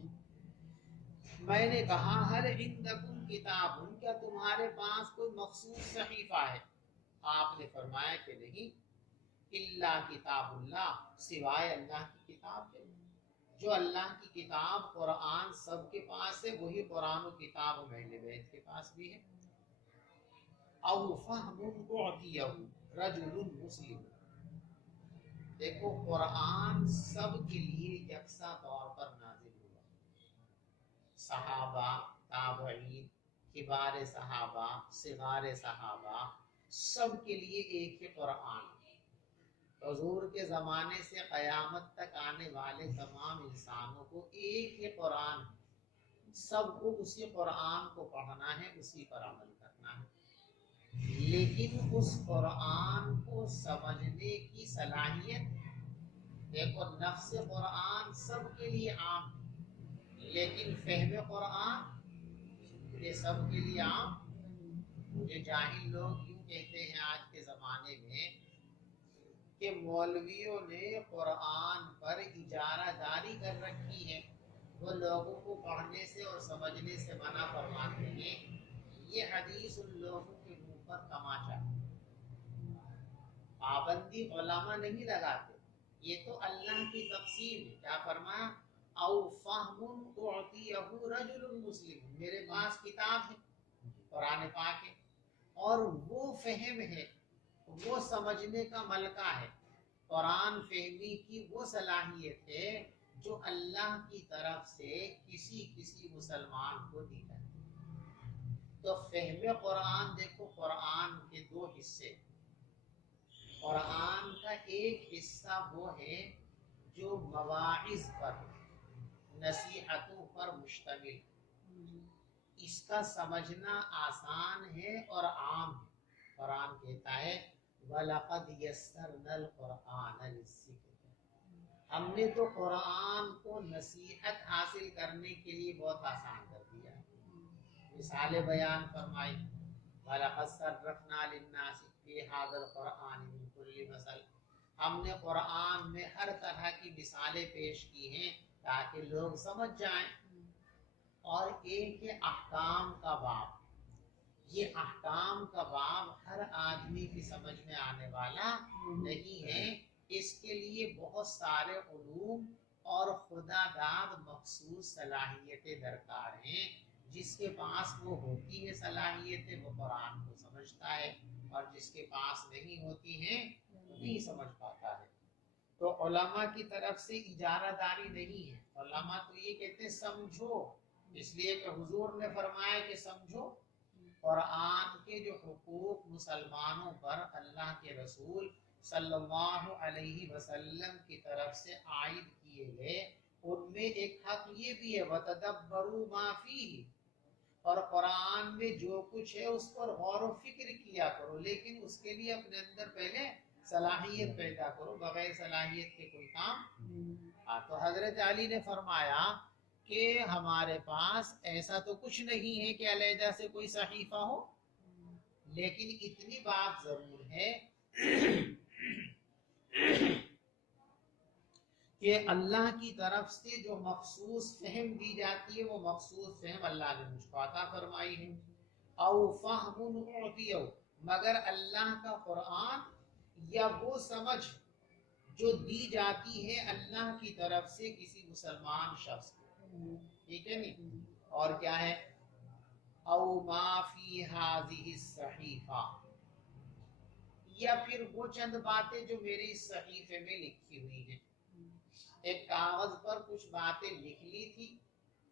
میں نے کہا ہل عندکم کتاب, کیا تمہارے پاس کوئی مخصوص صحیفہ ہے؟ آپ نے فرمایا کہ نہیں. الا کتاب اللہ, سوائے اللہ کی کتاب ہے. جو اللہ کی کتاب قرآن سب کے پاس ہے وہی قرآن و کتاب اہل بیت کے پاس بھی ہے. او فہم اعطیہ رجل مسلم, دیکھو قرآن سب کے لیے یکساں طور پر نازل ہوا. صحابہ, تابعین, کبار صحابہ, صغار صحابہ, سب کے لیے ایک ہی قرآن. حضور کے زمانے سے قیامت تک آنے والے تمام انسانوں کو ایک ہی قرآن, سب کو اسی قرآن کو پڑھنا ہے, اسی پر عمل کرنا ہے. لیکن اس قرآن کو سمجھنے کی صلاحیت, دیکھو نفس قرآن سب کے لیے عام, لیکن فہم قرآن یہ سب کے لیے عام. مجھے جاہل لوگ یوں کہتے ہیں آج کے زمانے میں کہ مولویوں نے قرآن پر اجارہ داری کر رکھی ہے, وہ لوگوں کو پڑھنے سے اور سمجھنے سے منع فرماتے ہیں. یہ حدیث ان لوگوں کے منہ پر تماچا. پابندی علماء نہیں لگاتے, یہ تو اللہ کی تقسیم ہے. کیا فرمایا؟ او فہم اعطیہ رجل مسلم, میرے پاس کتاب ہے, قرآن پاک ہے, اور وہ فہم ہے, وہ سمجھنے کا ملکہ ہے. قرآن فہمی کی وہ صلاحیت ہے جو اللہ کی طرف سے کسی مسلمان کو دی جاتی. تو فہم قرآن, دیکھو قرآن کے دو حصے. قرآن کا ایک حصہ وہ ہے جو مواعظ پر, نصیحتوں پر مشتمل. اس کا سمجھنا آسان ہے اور عام ہے. قرآن کہتا ہے وَلَقَدْ يَسَّرْنَا الْقُرْآنَ لِلذِّكْرِ, ہم نے تو قرآن کو نصیحت حاصل کرنے کے لیے بہت آسان کر دیا. مثال بیان فرمائی وَلَقَدْ صَرَّفْنَا لِلنَّاسِ فِي هَذَا الْقُرْآنِ مِنْ كُلِّ مَثَلٍ, ہم نے قرآن میں ہر طرح کی مثالیں پیش کی ہیں تاکہ لوگ سمجھ جائیں. اور ایک احکام کا باب, یہ احکام کا باب ہر آدمی کی سمجھ میں آنے والا نہیں ہے. اس کے لیے بہت سارے علوم اور خدا داد مخصوص صلاحیتیں درکار ہیں. جس کے پاس وہ ہوتی ہے صلاحیتیں وہ قرآن کو سمجھتا ہے, اور جس کے پاس نہیں ہوتی ہیں نہیں سمجھ پاتا ہے. تو علماء کی طرف سے اجارہ داری نہیں ہے. علماء تو یہ کہتے ہیں سمجھو, اس لیے کہ حضور نے فرمایا کہ سمجھو. قرآن کے جو حقوق مسلمانوں پر اللہ کے رسول صلی اللہ علیہ وسلم کی طرف سے عائد کیے گئے, ان میں ایک حق یہ بھی ہے وَتَدَبَّرُوا مَا فِيهِ, اور قرآن میں جو کچھ ہے اس پر غور و فکر کیا کرو, لیکن اس کے لیے اپنے اندر پہلے صلاحیت پیدا کرو. بغیر صلاحیت کے کوئی کام. تو حضرت علی نے فرمایا کہ ہمارے پاس ایسا تو کچھ نہیں ہے کہ علیحدہ سے کوئی صحیفہ ہو, لیکن اتنی بات ضرور ہے کہ اللہ کی طرف سے جو مخصوص فہم دی جاتی ہے وہ مخصوص فہم اللہ نے مجھ کو عطا فرمائی ہے. او فہم اعطیہ, مگر اللہ کا قرآن یا وہ سمجھ جو دی جاتی ہے اللہ کی طرف سے کسی مسلمان شخص کو، ٹھیک ہے نہیں؟ اور کیا ہے؟ او ما فی ہذہ الصحیفہ، یا پھر وہ چند باتیں جو میرے اس صحیفے میں لکھی ہوئی ہیں. ایک کاغذ پر کچھ باتیں لکھ لی تھی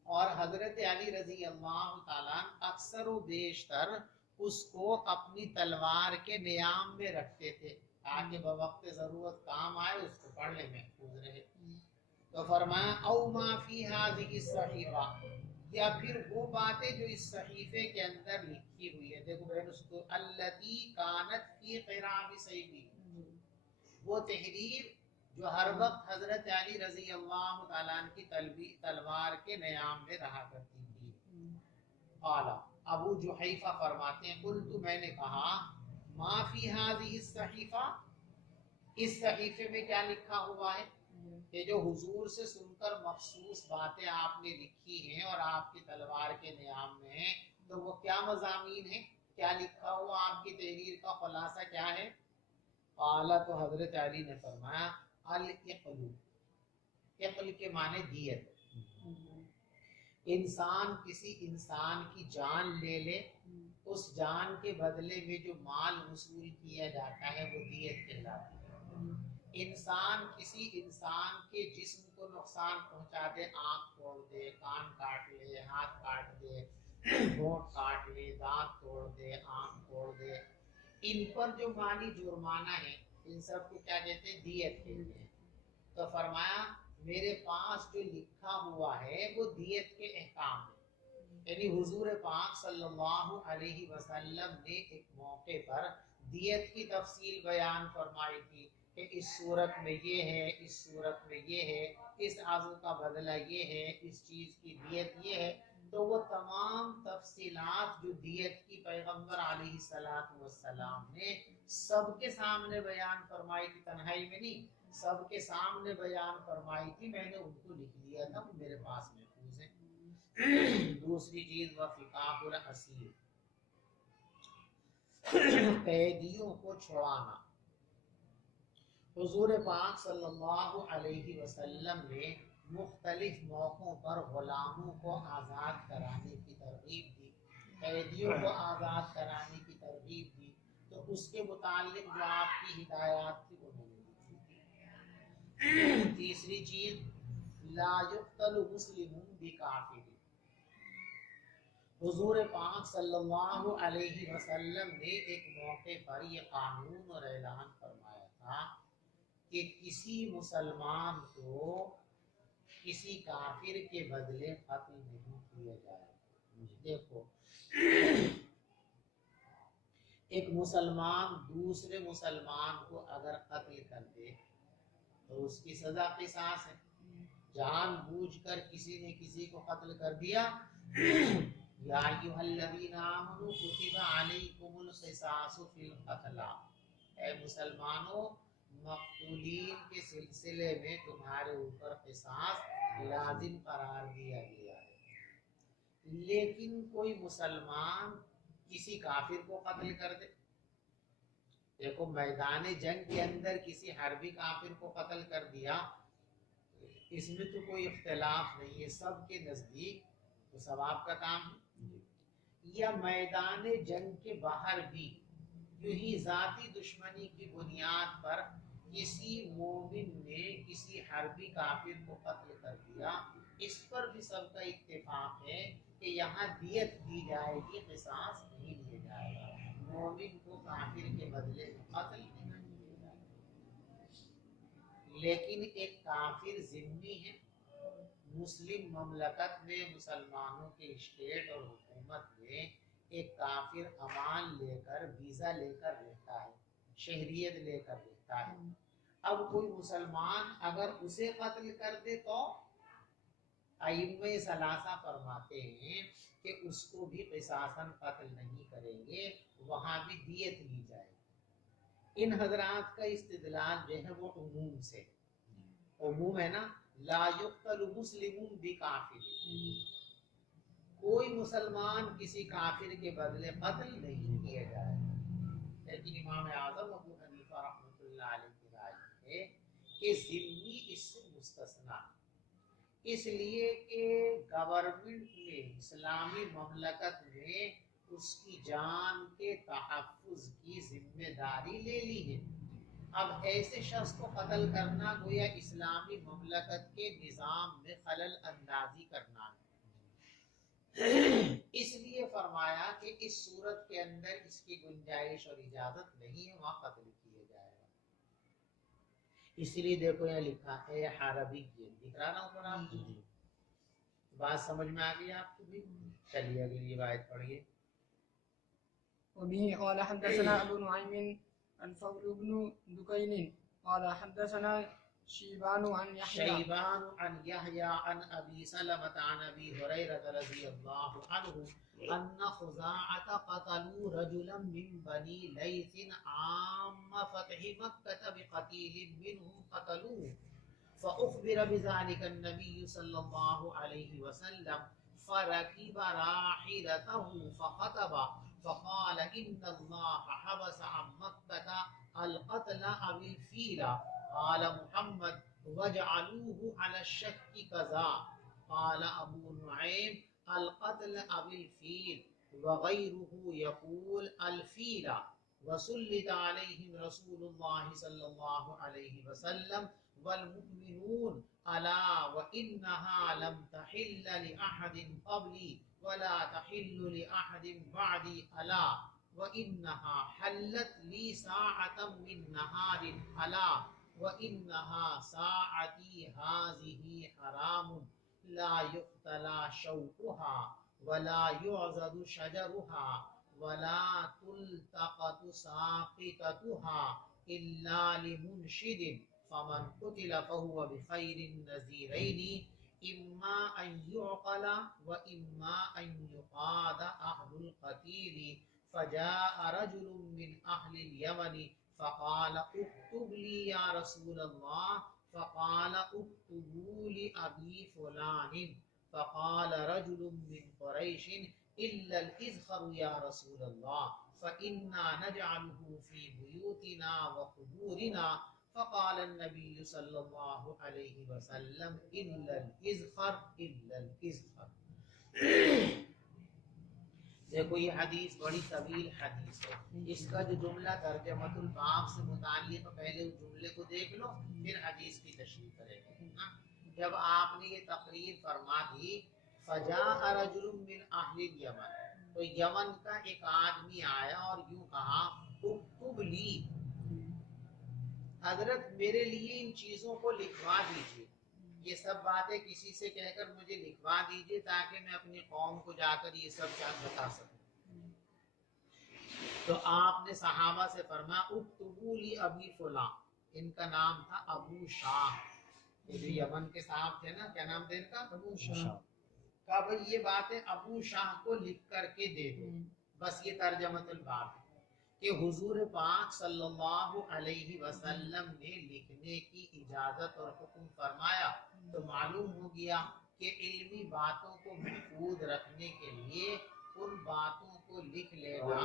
اور حضرت علی رضی اللہ تعالیٰ اکثر و بیشتر اس کو اپنی تلوار کے نیام میں رکھتے تھے تاکہ بوقت ضرورت کام آئے، اس کو پڑھنے محفوظ رہے. تو فرمایا او ما فی ہذہ الصحیفہ، یا پھر وہ باتیں جو اس صحیفے کے اندر لکھی ہوئی ہے. دیکھو بہن، اس کو التی کانت فی قراب سیفی، وہ تحریر جو ہر وقت حضرت علی رضی اللہ تعالیٰ عنہ کی تلوار کے نیام میں رہا کرتی تھی. قال، ابو جحیفہ فرماتے ہیں، قلت، میں نے کہا، ما فی ہذہ الصحیفہ، اس صحیفے میں کیا لکھا ہوا ہے؟ کہ جو حضور سے سن کر مخصوص باتیں آپ نے لکھی ہیں اور آپ کی تلوار کے نیام میں ہیں، تو وہ کیا مضامین ہیں؟ کیا لکھا ہوا آپ کی تحریر کا خلاصہ کیا ہے؟ قال، تو حضرت علی نے فرمایا، العقل، عقل کے معنی دیت. انسان کسی انسان کی جان لے لے، اس جان کے بدلے میں جو مال وصول کیا جاتا ہے وہ دیت کہلاتی ہے. انسان کسی انسان کے جسم کو نقصان پہنچا دے، آنکھ توڑ دے، کان کاٹ لے، ہاتھ کاٹ دے، ہونٹ کاٹ لے، دانت توڑ دے، آنکھ توڑ دے، ان پر جو مالی جرمانہ ہے، ان سب کو کیا کہتے ہیں؟ دیت کہتے ہیں. تو فرمایا میرے پاس جو لکھا ہوا ہے وہ دیت کے احکام ہے. یعنی حضور پاک صلی اللہ علیہ وسلم نے ایک موقع پر دیت کی تفصیل بیان فرمائی تھی کہ اس صورت میں یہ ہے، اس صورت میں یہ ہے، اس عضو کا بدلہ یہ ہے، اس چیز کی دیت یہ ہے. تو وہ تمام تفصیلات جو دیت کی پیغمبر علیہ السلام نے سب کے سامنے بیان فرمائی تھی، تنہائی میں نہیں، سب کے سامنے بیان فرمائی تھی. میں نے ان کو لکھ لیا تھا، وہ میرے پاس محفوظ ہے. دوسری چیز، وفقاء الاسیر، قیدیوں کو چھڑانا. حضور پاک صلی اللہ علیہ وسلم نے مختلف موقعوں پر غلاموں کو آزاد کرانے کی ترغیب دی، قیدیوں کو آزاد کرانے کی ترغیب دی. تو اس کے متعلق جو آپ کی ہدایات تھی وہ میں نے لکھی تھی. تیسری چیز، لا یقتل مسلم بکافر، حضور پاک صلی اللہ علیہ وسلم نے ایک موقع پر یہ قانون اور اعلان فرمایا تھا کہ کسی مسلمان کو کسی کافر کے بدلے قتل نہیں کیا جائے. دیکھو، ایک مسلمان دوسرے مسلمان کو اگر قتل کر دے تو اس کی سزا قصاص ہے. جان بوجھ کر کسی نے کسی کو قتل کر دیا، یا ایھا الذین آمنوا کتب علیکم القصاص فی القتلی، اے مسلمانوں، مقتولین کے سلسلے میں تمہارے اوپر قصاص لازم قرار دیا گیا ہے. لیکن کوئی مسلمان کسی کافر کو قتل کر دے، دیکھو میدان جنگ کے اندر کسی حربی کافر کو قتل کر دیا، اس میں تو کوئی اختلاف نہیں ہے، سب کے نزدیک تو ثواب کا کام ہے. یا میدان جنگ کے باہر بھی یوں ہی ذاتی دشمنی کی بنیاد پر کسی مومن نے کسی حربی کافر کو قتل کر دیا، اس پر بھی سب کا اتفاق ہے کہ یہاں دیت دی جائے گی، قصاص نہیں لیا جائے گا. مومن کو کافر کے بدلے میں قتل نہیں کیا جائے گا. لیکن ایک کافر ذمہ ہے، مسلم مملکت میں، مسلمانوں کے اسٹیٹ اور حکومت میں ایک کافر امان لے کر، ویزا لے کر رہتا ہے، شہریت لے کر رہتا ہے. اب کوئی مسلمان اگر اسے قتل کر دے تو ائمہ ثلاثہ فرماتے ہیں کہ اس کو بھی قصاصاً قتل نہیں کریں گے، وہاں بھی دیت لی جائے گی. ان حضرات کا استدلال جو ہے وہ عموم سے، عموم ہے نا، لا یقتل مسلم بکافر، کوئی مسلمان کسی کافر کے بدلے قتل نہیں کیا جائے. لیکن امام اعظم ابو حنیفہ رحمۃ اللہ علیہ کی رائے ہے کہ ذمہ اس سے مستثنا، اس لیے کہ گورنمنٹ نے اسلامی مملکت میں اس کی جان کے تحفظ کی ذمہ داری لے لی ہے۔ اب ایسے شخص کو قتل کرنا گویا اسلامی مملکت کے نظام میں خلل اندازی کرنا ہے۔ اس لیے فرمایا کہ اس صورت کے اندر اس کی گنجائش اور اجازت نہیں ہے، وہاں قتل کیا جائے گا۔ اس لیے دیکھو یہ لکھا ہے حربی، دکھ رہا نا اوپر آپ کو؟ بات سمجھ میں آ گئی آپ کو بھی؟ چلیے اگلی روایت پڑھیے۔ وبه قال حدثنا أبو نعيم الفضل بن دكين قال حدثنا شيبان عن يحيى شيبان عن يحيى عن أبي سلمة عن أبي هريرة رضي الله عنه أن خزاعة قتلوا رجلا من بني ليث عام فتح مكة بقتيل منهم قتلوه، فأخبر بذلك النبي صلى الله عليه وسلم فركب راحلته فخطب فقال إن الله حبس عن مكة القتل أو الفيل. قال محمد وجعلوه على الشك كذا. قال أبو نعيم القتل أو الفيل، وغيره يقول الفيل. وسلط عليهم رسول الله صلى الله عليه وسلم والمؤمنون ألا وإنها لم تحل لأحد قبلي ولا تحل لأحد بعدي ألا وإنها حلت لي ساعة من نهار ألا وإنها ساعتي هذه حرام لا يقتلى شوكها ولا يعضد شجرها ولا تلتقط ساقطتها إلا لمنشد، فمن قتل فهو بخير النذيرين إما أن يعقل وإما أن يقاد أهل القتيل. فجاء رجل من أهل اليمن فقال اكتب لي يا رسول الله، فقال اكتبوا لأبي فلان. فقال رجل من قريش إلا الإذخر يا رسول الله فإنا نجعله في بيوتنا وقبورنا. فقال النبي صلى الله عليه وسلم إلا الإذخر إلا الإذخر. دیکھو یہ حدیث بڑی طویل حدیث ہے، اس کا جو جملہ ترجمۃ الباب سے متعلق پہلے اس جملے کو دیکھ لو پھر حدیث کی تشریح کریں گے۔ جب آپ نے یہ تقریر فرما دی فجاء رجل من اہل الیمن، تو یمن کا ایک آدمی آیا اور یوں کہا اکتب لی، حضرت میرے لیے ان چیزوں کو لکھوا دیجیے، یہ سب باتیں کسی سے کہہ کر مجھے لکھوا دیجیے تاکہ میں اپنی قوم کو جا کر یہ سب چیز بتا سکوں۔ تو آپ نے صحابہ سے فرمایا اکتبوا لی ابی فلاں، ان کا نام تھا ابو شاہ، یہ جو یمن کے صاحب تھے نا، کیا نام تھا ان کا؟ ابو شاہ۔ کہا بھئی یہ باتیں ابو شاہ کو لکھ کر کے دے دو۔ بس یہ ترجمۃ الباب ہے کہ حضور پاک صلی اللہ علیہ وسلم نے لکھنے کی اجازت اور حکم فرمایا، تو معلوم ہو گیا کہ علمی باتوں کو محفوظ رکھنے کے لیے ان باتوں کو لکھ لینا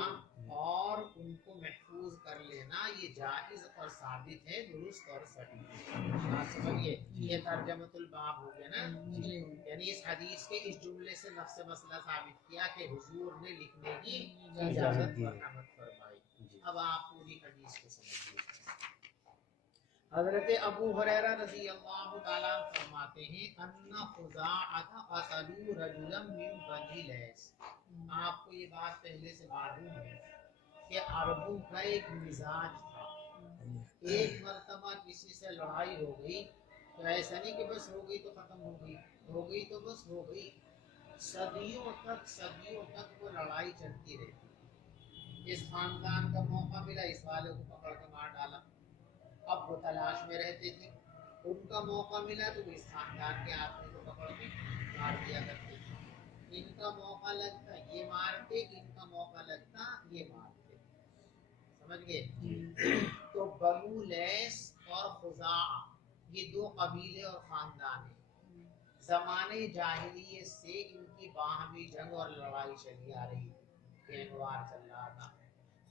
اور ان کو محفوظ کر لینا یہ جائز اور ثابت ہے، درست اور صحیح۔ بات سمجھیے، یہ ترجمۃ الباب ہو گیا نا، یعنی اس حدیث کے اس جملے سے نفس مسئلہ ثابت کیا کہ حضور نے لکھنے کی اجازت مرحمت فرمائی۔ اب آپ پوری حدیث کو سمجھیے۔ حضرت ابو ہریرہ رضی اللہ تعالیٰ فرماتے ہیں ان خزاعۃ قتلوا رجلا من بنی لیث۔ آپ کو یہ بات پہلے سے معلوم ہے کہ عربوں کا ایک مزاج تھا، ایک مرتبہ کسی سے لڑائی ہو گئی تو ایسا نہیں کہ بس ہو گئی تو ختم ہو گئی، ہو گئی تو بس ہو گئی، صدیوں تک وہ لڑائی چلتی رہی۔ اس خاندان کا موقع ملا، اس والے کو پکڑ کے مار ڈالا، اب وہ تلاش میں رہتے تھے، ان کا موقع ملا تو وہ اس خاندان کے آدمی کو پکڑ کے مار دیا کرتے تھے، ان کا موقع لگتا یہ مارتے، ان کا موقع لگتا یہ مارتے، سمجھ گئے؟ تو بنو لیث اور خزاعہ یہ دو قبیلے اور خاندان ہیں، زمانے جاہلیت سے ان کی باہمی جنگ اور لڑائی چلی آ رہی تھی، گینگوار چل رہا تھا۔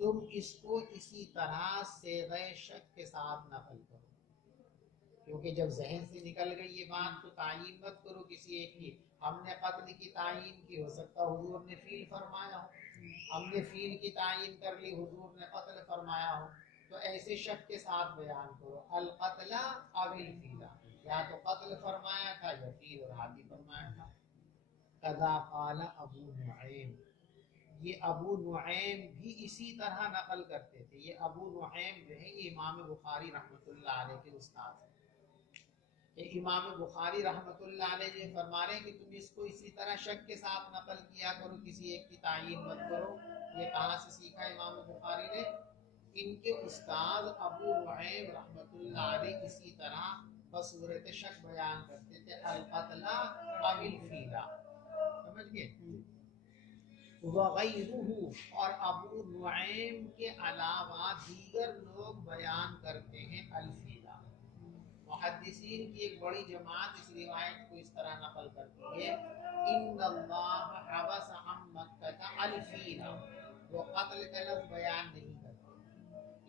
تم اس کو اسی طرح صیغہ شک کے ساتھ نقل کرو، کیونکہ جب ذہن سے نکل گئی یہ بات تو تعین مت کرو کسی ایک کی۔ ہم نے قتل کی تعین کی، ہو سکتا حضور نے فیل فرمایا ہو، ہم نے فیل کی تعین کر لی، حضور نے قتل فرمایا ہو، تو ایسے شک کے ساتھ بیان کرو، القتل او الفیل، یا تو قتل فرمایا تھا یا فیل اور ہاتھی فرمایا تھا۔ قضا قال ابو نعیم، یہ ابو نعیم بھی اسی طرح نقل کرتے تھے۔ یہ ابو نعیم جو ہے یہ امام بخاری رحمۃ اللہ علیہ کے استاد ہیں۔ امام بخاری رحمۃ اللہ علیہ جو فرما رہے ہیں کہ تم اس کو اسی طرح شک کے ساتھ نقل کیا کرو، کسی ایک کی تعین مت کرو۔ یہ کہاں سے سیکھا امام بخاری نے؟ ان کے استاد ابو نعیم رحمۃ اللہ علیہ اسی طرح بصورت شک بیان کرتے تھے، القتل او الفیل، سمجھ گئے؟ وغیرہ، اور ابو نعیم کے علاوہ دیگر لوگ بیان کرتے ہیں الفیلا۔ محدثین کی ایک بڑی جماعت اس روایت کو اس طرح نقل کرتی ہے، ان اللہ حبس عن مکہ الفیلا، وہ قتل کا لفظ بیان نہیں کرتے،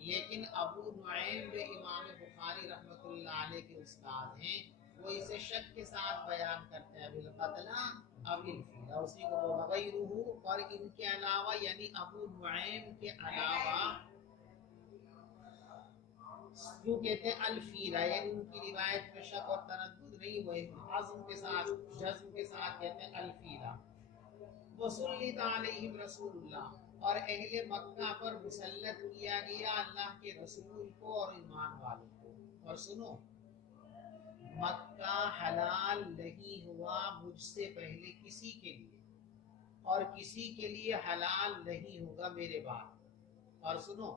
لیکن ابو نعیم جو امام بخاری رحمۃ اللہ علیہ کے استاد ہیں وہ اسے شک کے ساتھ بیان کرتے ہیں، بالقتل او الفیل، اسی کو وغیرہ، اور ان کے علاوہ یعنی ابو نعیم کے علاوہ کیوں کہتے ہیں الفیل، یعنی ان کی روایت میں شک اور تردد نہیں، وہ عزم کے ساتھ جزم کے ساتھ کہتے ہیں الفیلا۔ وسلط علیہم رسول اللہ، اور اہل مکہ پر مسلط کیا گیا اللہ کے رسول کو اور ایمان والوں کو۔ اور سنو، مکہ حلال نہیں ہوا مجھ سے پہلے کسی کے لیے، اور کسی کے لیے حلال نہیں ہوگا میرے بعد۔ اور سنو،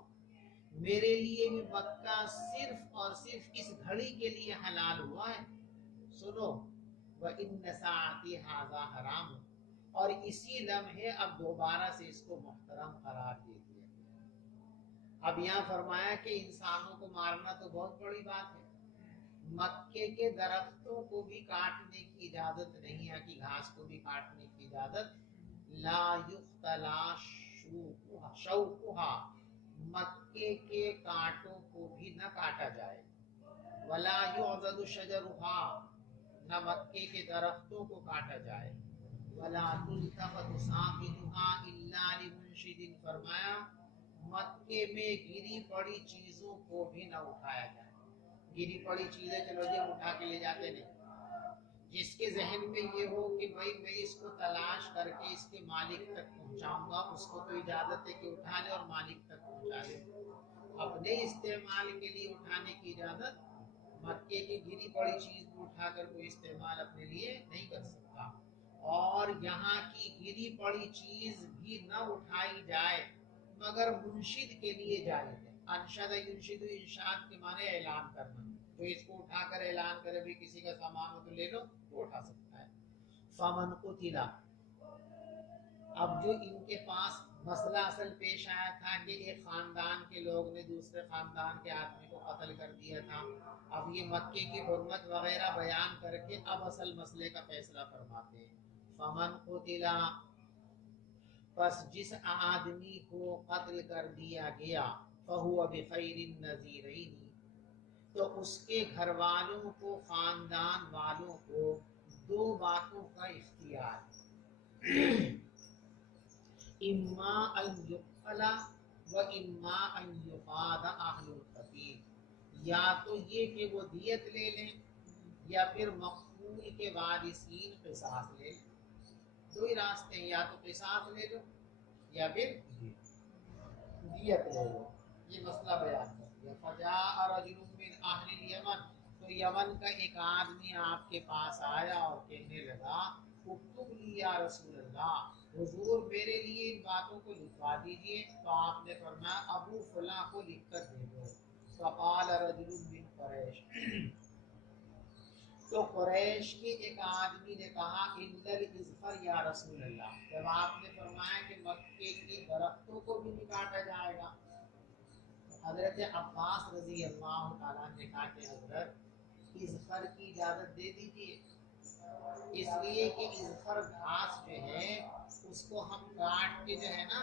میرے لیے بھی مکہ صرف اور صرف اس گھڑی کے لیے حلال ہوا ہے۔ سنو، وَإِنَّ سَاعَتِي هَذَا حَرَامٌ، اور اسی لمحے اب دوبارہ سے اس کو محترم قرار دے دیا گیا۔ اب یہاں فرمایا کہ انسانوں کو مارنا تو بہت بڑی بات ہے، مکے کے درختوں کو بھی کاٹنے کی اجازت نہیں ہے، کہ گھاس کو بھی کاٹنے کی اجازت، لا یختلا شوقھا، مکے کے کانٹوں کو بھی نہ کاٹا جائے، ولا یعضد شجرھا، نہ مکے کے درختوں کو کاٹا جائے، ولا تلتفت ساقطھا الا لمنشد، فرمایا مکے میں گری پڑی چیزوں کو بھی نہ اٹھایا جائے۔ گری پڑی چیزیں چلو جی ہم اٹھا کے لے جاتے نہیں، جس کے ذہن میں یہ ہو کہ بھائی میں اس کو تلاش کر کے اس کے مالک تک پہنچاؤں گا، اس کو تو اجازت ہے کہ اٹھا لے اور مالک تک پہنچا لے۔ اپنے استعمال کے لیے اٹھانے کی اجازت، مکے کی گری پڑی چیز کو اٹھا کر کوئی استعمال اپنے لیے نہیں کر سکتا، اور یہاں کی گری پڑی چیز بھی نہ اٹھائی جائے مگر منشد کے لیے جائز ہے۔ انشد ینشد، انشاد کے معنی اعلان کرنا، جو اس کو اٹھا کر اعلان کرے بھی کسی کا سامان ہو تو لے لو، وہ اٹھا سکتا ہے۔ فمن قتل، اب جو ان کے پاس مسئلہ اصل پیش آیا تھا کہ ایک خاندان کے لوگ نے دوسرے خاندان کے آدمی کو قتل کر دیا تھا، اب یہ مکے کی حرمت وغیرہ بیان کر کے اب اصل مسئلے کا فیصلہ فرماتے ہیں۔ فمن قتل، پس جس آدمی کو قتل کر دیا گیا، فہو بخیر النذیرین، تو اس کے گھر والوں کو، خاندان والوں کو دو باتوں کا اختیار ہے، اما ان یقتل و اما ان یفاد اہل القتیل، یا تو یہ کہ وہ دیت لے لیں یا پھر مقتول کے وارثین قصاص لے لیں۔ دو ہی راستے ہیں، یا تو قصاص لے لو یا پھر دیت لے لو۔ یہ مسئلہ بیان کر دیا۔ فجاء رجل من اہل الیمن، تو یمن کا ایک آدمی آپ کے پاس آیا اور کہنے لگا، اکتب لی یا رسول اللہ، حضور میرے لیے ان باتوں کو لکھوا دیجئے۔ تو آپ نے فرمایا ابو فلاں کو لکھ کر دے دو۔ فقال رجل من قریش، تو قریش کے ایک آدمی نے کہا، ان الاظفر یا رسول اللہ، جب آپ نے فرمایا کہ مکے کے درختوں کو بھی نہیں کاٹا جائے گا، حضرت عباس رضی اللہ تعالیٰ نے کہا کہ حضرت اظفر کی اجازت دے دیجیے، اس لیے کہ اظفر گھاس جو ہے اس کو ہم کاٹ کے جو ہے نا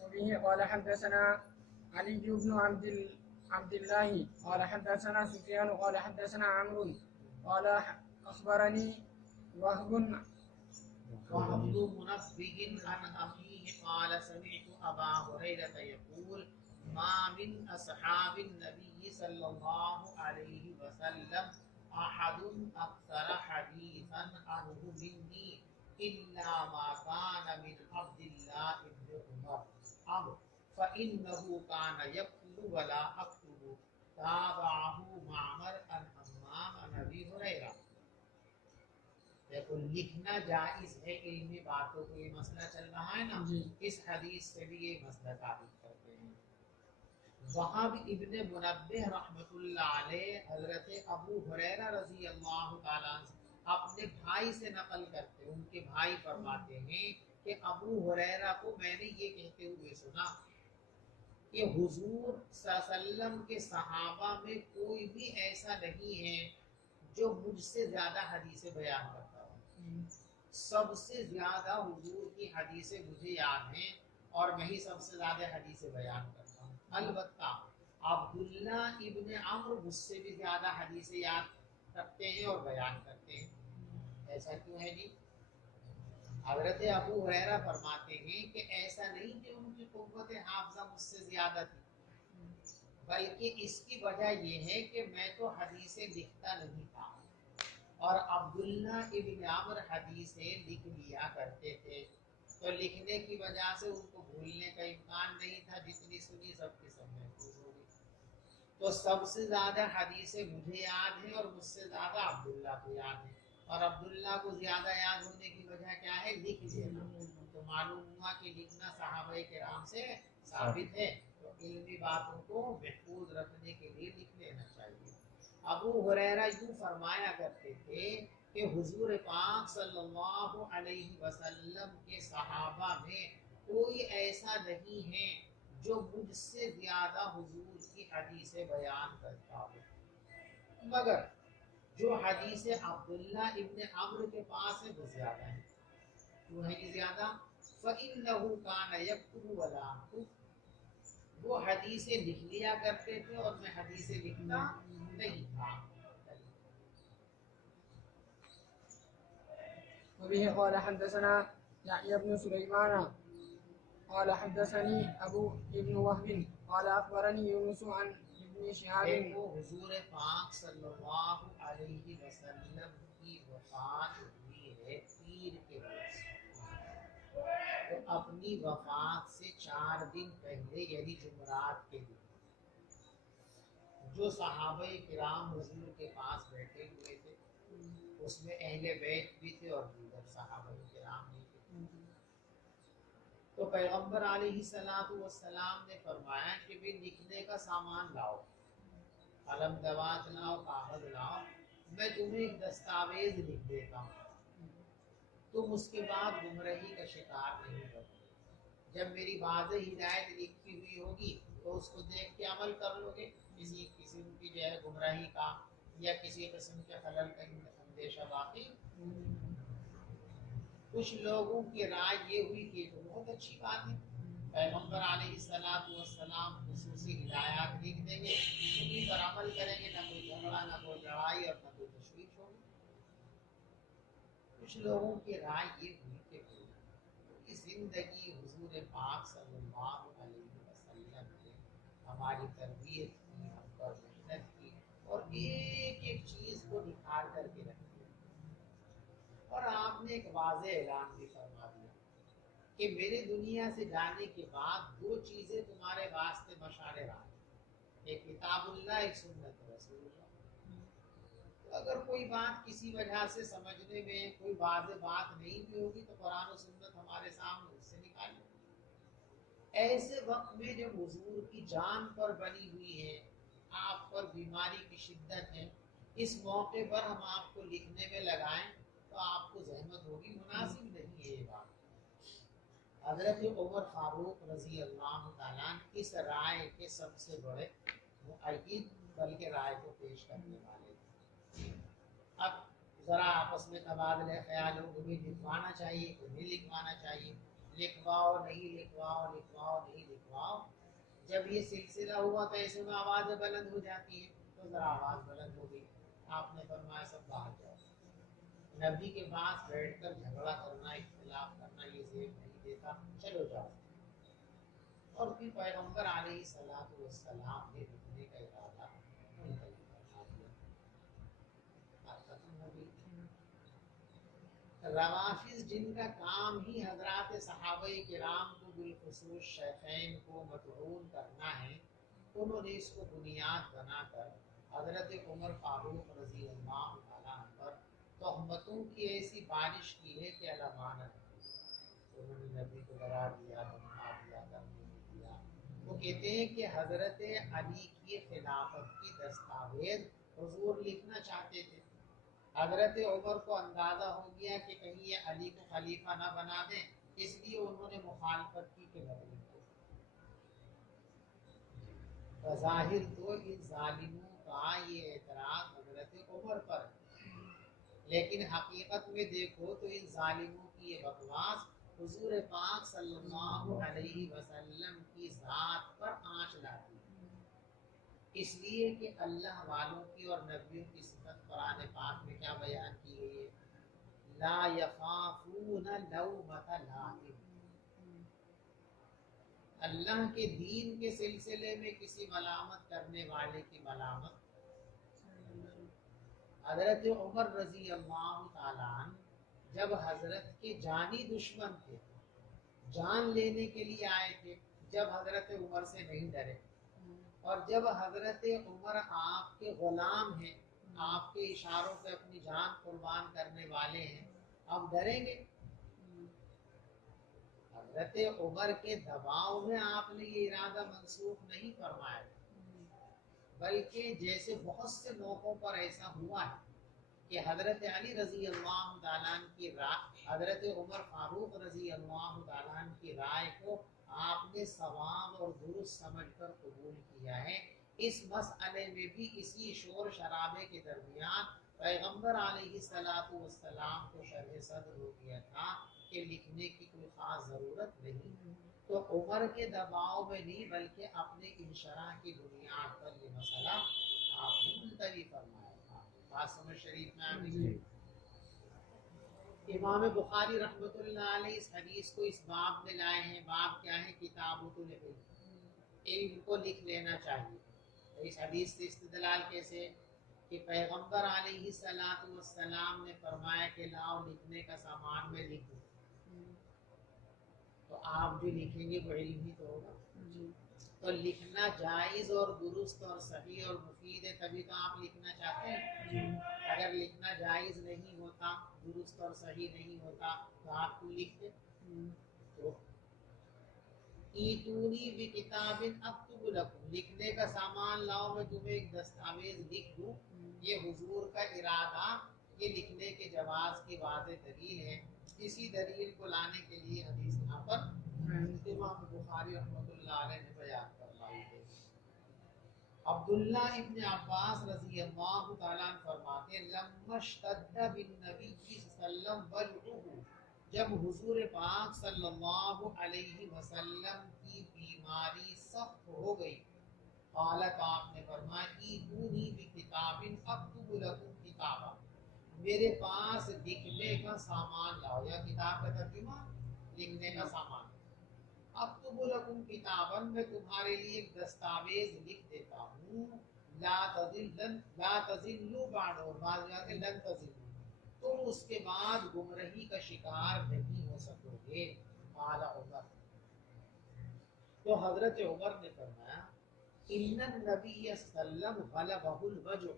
وبه قال حدثنا علي بن عبد الله قال حدثنا سفيان قال حدثنا عمرو قال أخبرني وهب بن منبه عن أخيه قال سمعت أبا هريرة يقول ما من أصحاب النبي صلى الله عليه وسلم أحد أكثر حديثا عنه مني إلا ما كان من عبد الله بن عمر فإنه كان يكتب ولا أكتب. تابعه معمر عن حمام عن أبي هريرة. دیکھو لکھنا جائز ہے علمی باتوں کو، یہ مسئلہ چل رہا ہے نا، اس حدیث سے بھی یہ مسئلہ ثابت کرتے ہیں۔ وہاں بھی ابن منبہ رحمۃ اللہ علیہ حضرت ابو ہریرہ رضی اللہ تعالیٰ عنہ اپنے بھائی سے نقل کرتے ہیں، ان کے بھائی فرماتے ہیں کہ ابو ہریرہ کو میں نے یہ کہتے ہوئے سنا کہ حضور صلی اللہ علیہ وسلم کے صحابہ میں کوئی بھی ایسا نہیں ہے جو مجھ سے زیادہ حدیثیں بیان کرتا ہوں، سب سے زیادہ حضور کی حدیثیں مجھے یاد ہیں اور میں ہی سب سے زیادہ حدیثیں بیان کرتا ہوں۔ البتہ عبداللہ ابن عمرو مجھ سے بھی زیادہ حدیثیں یاد رکھتے ہیں اور بیان کرتے ہیں۔ ایسا کیوں ہے جی؟ حضرت ابو ہریرہ فرماتے ہیں کہ ایسا نہیں کہ ان کی قوت حافظہ مجھ سے زیادہ تھی، بلکہ اس کی وجہ یہ ہے کہ میں تو حدیثیں لکھتا نہیں تھا اور عبداللہ ابن عمرو حدیثیں لکھ لیا کرتے تھے، تو لکھنے کی وجہ سے ان کو بھولنے کا امکان نہیں تھا، جتنی سنی سب کی سب محفوظ ہو گئی۔ تو سب سے زیادہ حدیثیں مجھے یاد ہیں اور مجھ سے زیادہ عبداللہ کو یاد ہیں، اور عبداللہ کو زیادہ یاد ہونے کی وجہ کیا ہے؟ لکھ لینا۔ تو معلوم ہوا کہ لکھنا صحابہ کرام سے ثابت ہے، تو علمی باتوں کو محفوظ رکھنے کے لیے لکھ لینا چاہیے۔ ابو ہریرہ یوں فرمایا کرتے تھے کہ حضور پاک صلی اللہ علیہ وسلم کے صحابہ میں کوئی ایسا نہیں ہے جو مجھ سے زیادہ حضور کی حدیثیں بیان کرتا ہو، مگر جو حدیث عبداللہ ابن عمرو کے پاس ہے وہ زیادہ ہے۔ کیوں ہے یہ زیادہ؟ فَإِنَّهُ كَانَ يَكْتُبُ وَلَا يَكْتُبُ، وہ حدیثیں لکھ لیا کرتے تھے اور میں حدیثیں لکھتا نہیں تھا۔ وبه قال حدثنا يحيى بن سليمان قال حدثني أبو ابن وهب قال أخبرني يونس عن ابن شهاب۔ دیکھو حضور پاک صلی اللہ علیہ وسلم کی وفات ہوئی ہے پیر کے روز، تو اپنی وفات سے 4 دن پہلے یعنی جمعرات کے دن جو صحابہ کرام حضور کے پاس بیٹھے ہوئے تھے اس میں اہل بیت بھی تھے اور دیگر صحابہ کرام بھی تھے، تو پیغمبر علیہ الصلوۃ والسلام نے فرمایا کہ بھی لکھنے کا سامان لاؤ، قلم دوات لاؤ، کاغذ لاؤ، میں تمہیں ایک دستاویز لکھ دیتا ہوں، تم اس کے بعد گمراہی کا شکار نہیں ہوگے۔ جب میری واضح ہدایت لکھی ہوئی ہوگی تو اس کو دیکھ کے عمل کر لو گے، کسی قسم کی جو ہے گمراہی کا یا کسی قسم کے خلل کا اندیشہ باقی۔ کچھ لوگوں کی رائے یہ ہوئی کہ تو بہت اچھی بات ہے، پیغمبر علیہ الصلوۃ والسلام خصوصی ہدایات لکھ دیں گے، انہیں پر عمل کریں گے، نہ کوئی جھگڑا، نہ کوئی لڑائی اور نہ کوئی تشویش ہوگی۔ کچھ لوگوں کی رائے یہ ہوئی کہ پوری زندگی حضور پاک صلی اللہ علیہ وسلم نے ہماری تربیت کی، ہم پر محنت کی اور ایک ایک چیز کو نکھار کر کے رکھی، اور آپ نے ایک واضح اعلان بھی فرما دیا کہ میرے دنیا سے جانے کے بعد دو چیزیں تمہارے واسطے مشعل راہ، ایک کتاب اللہ، ایک سنت رسول اللہ۔ تو اگر کوئی بات کسی وجہ سے سمجھنے میں کوئی واضح بات نہیں بھی ہوگی تو قرآن و سنت ہمارے سامنے اس سے نکال لیں۔ ایسے وقت میں جب حضور کی جان پر بنی ہوئی ہے، آپ پر بیماری کی شدت ہے، اس موقع پر ہم آپ کو لکھنے میں لگائیں تو آپ کو زحمت ہوگی، مناسب نہیں ہے یہ بات۔ حضرت عمر فاروق رضی اللہ تعالیٰ اس رائے کے سب سے بڑے مؤید بلکہ رائے کو پیش کرنے والے تھے۔ اب ذرا آپس میں تبادلہ خیال ہو، انہیں لکھوانا چاہیے، انہیں لکھوانا چاہیے، لکھواؤ نہیں لکھواؤ، لکھواؤ نہیں لکھواؤ۔ جب یہ سلسلہ ہوا تو ایسے میں آوازیں بلند ہو جاتی ہیں، تو ذرا آواز بلند ہو گئی، آپ نے فرمایا سب باہر جاؤ۔ نبی کے پاس بیٹھ کر جھگڑا کرنا، اختلاف کرنا یہ زیب نہیں دیتا، چلو جاؤ۔ اور پھر پیغمبر علیہ السلام نے لکھنے کا ارادہ منتقل فرما دیا۔ بات ختم ہو گئی۔ روافض جن کا کام ہی حضرات صحابہ کرام کو بالخصوص شیخین کو مطعون کرنا ہے، انہوں نے اس کو بنیاد بنا کر حضرت عمر فاروق رضی اللہ تعالیٰ عنہ پر تہمتوں کی ایسی بارش کی ہے کہ علامانت انہوں نے نبی کو ڈرا دیا، دھمکا دیا، کرنے دیا۔ وہ کہتے ہیں کہ حضرت علی کی خلافت کی دستاویز حضور لکھنا چاہتے تھے۔ حضرت عمر کو اندازہ ہو گیا کہ کہیں یہ علی کو خلیفہ نہ بنا دیں، اس لیے انہوں نے مخالفت کی کہ نبی کو۔ بظاہر تو ان ظالموں کا یہ اعتراض حضرت عمر پر ہے، لیکن حقیقت میں دیکھو تو ان ظالموں کی یہ بکواس حضور پاک صلی اللہ علیہ وسلم کی ذات پر آنچ لاتی ہے، اس لیے کہ اللہ والوں کی اور نبیوں کی صفت قرآن پاک میں کیا بیان کی گئی ہے؟ لا یخافون لومۃ لائم۔ اللہ کے دین کے سلسلے میں کسی ملامت کرنے والے کی ملامت۔ حضرت عمر رضی اللہ تعالیٰ عنہ جب حضرت کے جانی دشمن تھے، جان لینے کے لیے آئے تھے، جب حضرت عمر سے نہیں ڈرے، اور جب حضرت عمر آپ کے غلام ہیں، آپ کے اشاروں پہ اپنی جان قربان کرنے والے ہیں، اب ڈریں گے؟ حضرت عمر کے دباؤ میں آپ نے یہ ارادہ منسوخ نہیں فرمایا، بلکہ جیسے بہت سے موقعوں پر ایسا ہوا ہے کہ حضرت علی رضی اللہ تعالیٰ عنہ کی رائے، حضرت عمر فاروق رضی اللہ تعالیٰ عنہ کی رائے کو آپ نے صواب اور درست سمجھ کر قبول کیا ہے۔ اس مسئلے میں بھی اسی شور شرابے کے درمیان پیغمبر علیہ السلام کو شرح صدر ہو گیا تھا کہ لکھنے کی کوئی خاص ضرورت نہیں، تو عمر کے دباؤ میں نہیں بلکہ اپنے انشراح کی بنیاد پر یہ مسئلہ آپ نے ملتوی فرمایا تھا۔ بات سمجھ شریف میں آگے گئی۔ امام بخاری رحمۃ اللہ علیہ اس حدیث کو اس باب میں لائے ہیں۔ باب کیا ہے؟ کتابۃ العلم، علم کو لکھ لینا چاہیے۔ اس حدیث سے استدلال کیسے کہ پیغمبر علیہ السلام نے فرمایا کہ لاؤ لکھنے کا سامان میں لکھ دوں، تو آپ جو لکھیں گے وہ علم ہی تو ہوگا۔ تو لکھنا جائز اور درست اور صحیح اور مفید ہے، تبھی تو آپ لکھنا چاہتے ہیں۔ اگر لکھنا جائز نہیں ہوتا، درست اور صحیح نہیں ہوتا تو آپ کو لکھتے۔ تو ایتونی بکتاب اکتب لکم، لکھنے کا سامان لاؤ میں تمہیں ایک دستاویز لکھ دوں۔ یہ حضور کا ارادہ، یہ لکھنے کے جواز کی واضح دلیل ہے۔ اسی دلیل کو لانے کے لیے حدیث یہاں پر امام بخاری رحمۃ اللہ علیہ نے بیان فرمائی ہے۔ عبداللہ ابن عباس رضی اللہ تعالیٰ عنہ فرماتے ہیں لما اشتد بالنبی صلی اللہ علیہ وسلم وجعہ، جب حضور پاک صلی اللہ علیہ وسلم کی بیماری سخت ہو گئی، قالت، آپ نے فرمایا ایتونی بکتاب اکتب لکم کتابا، میرے پاس لکھنے کا سامان لاؤ، یا کتاب کا ترجمہ لکھنے کا سامان۔ اکتب لکم کتاباً، میں تمہارے لیے ایک دستاویز لکھ دیتا ہوں، لا تزلوا بعد، اور بعد میں آتے لن تزلوا، تم اس کے بعد گمراہی کا شکار نہیں ہو سکو گے۔ قال عمر، تو حضرت عمر نے فرمایا ان النبی صلی اللہ علیہ وسلم غلبہ الوجع،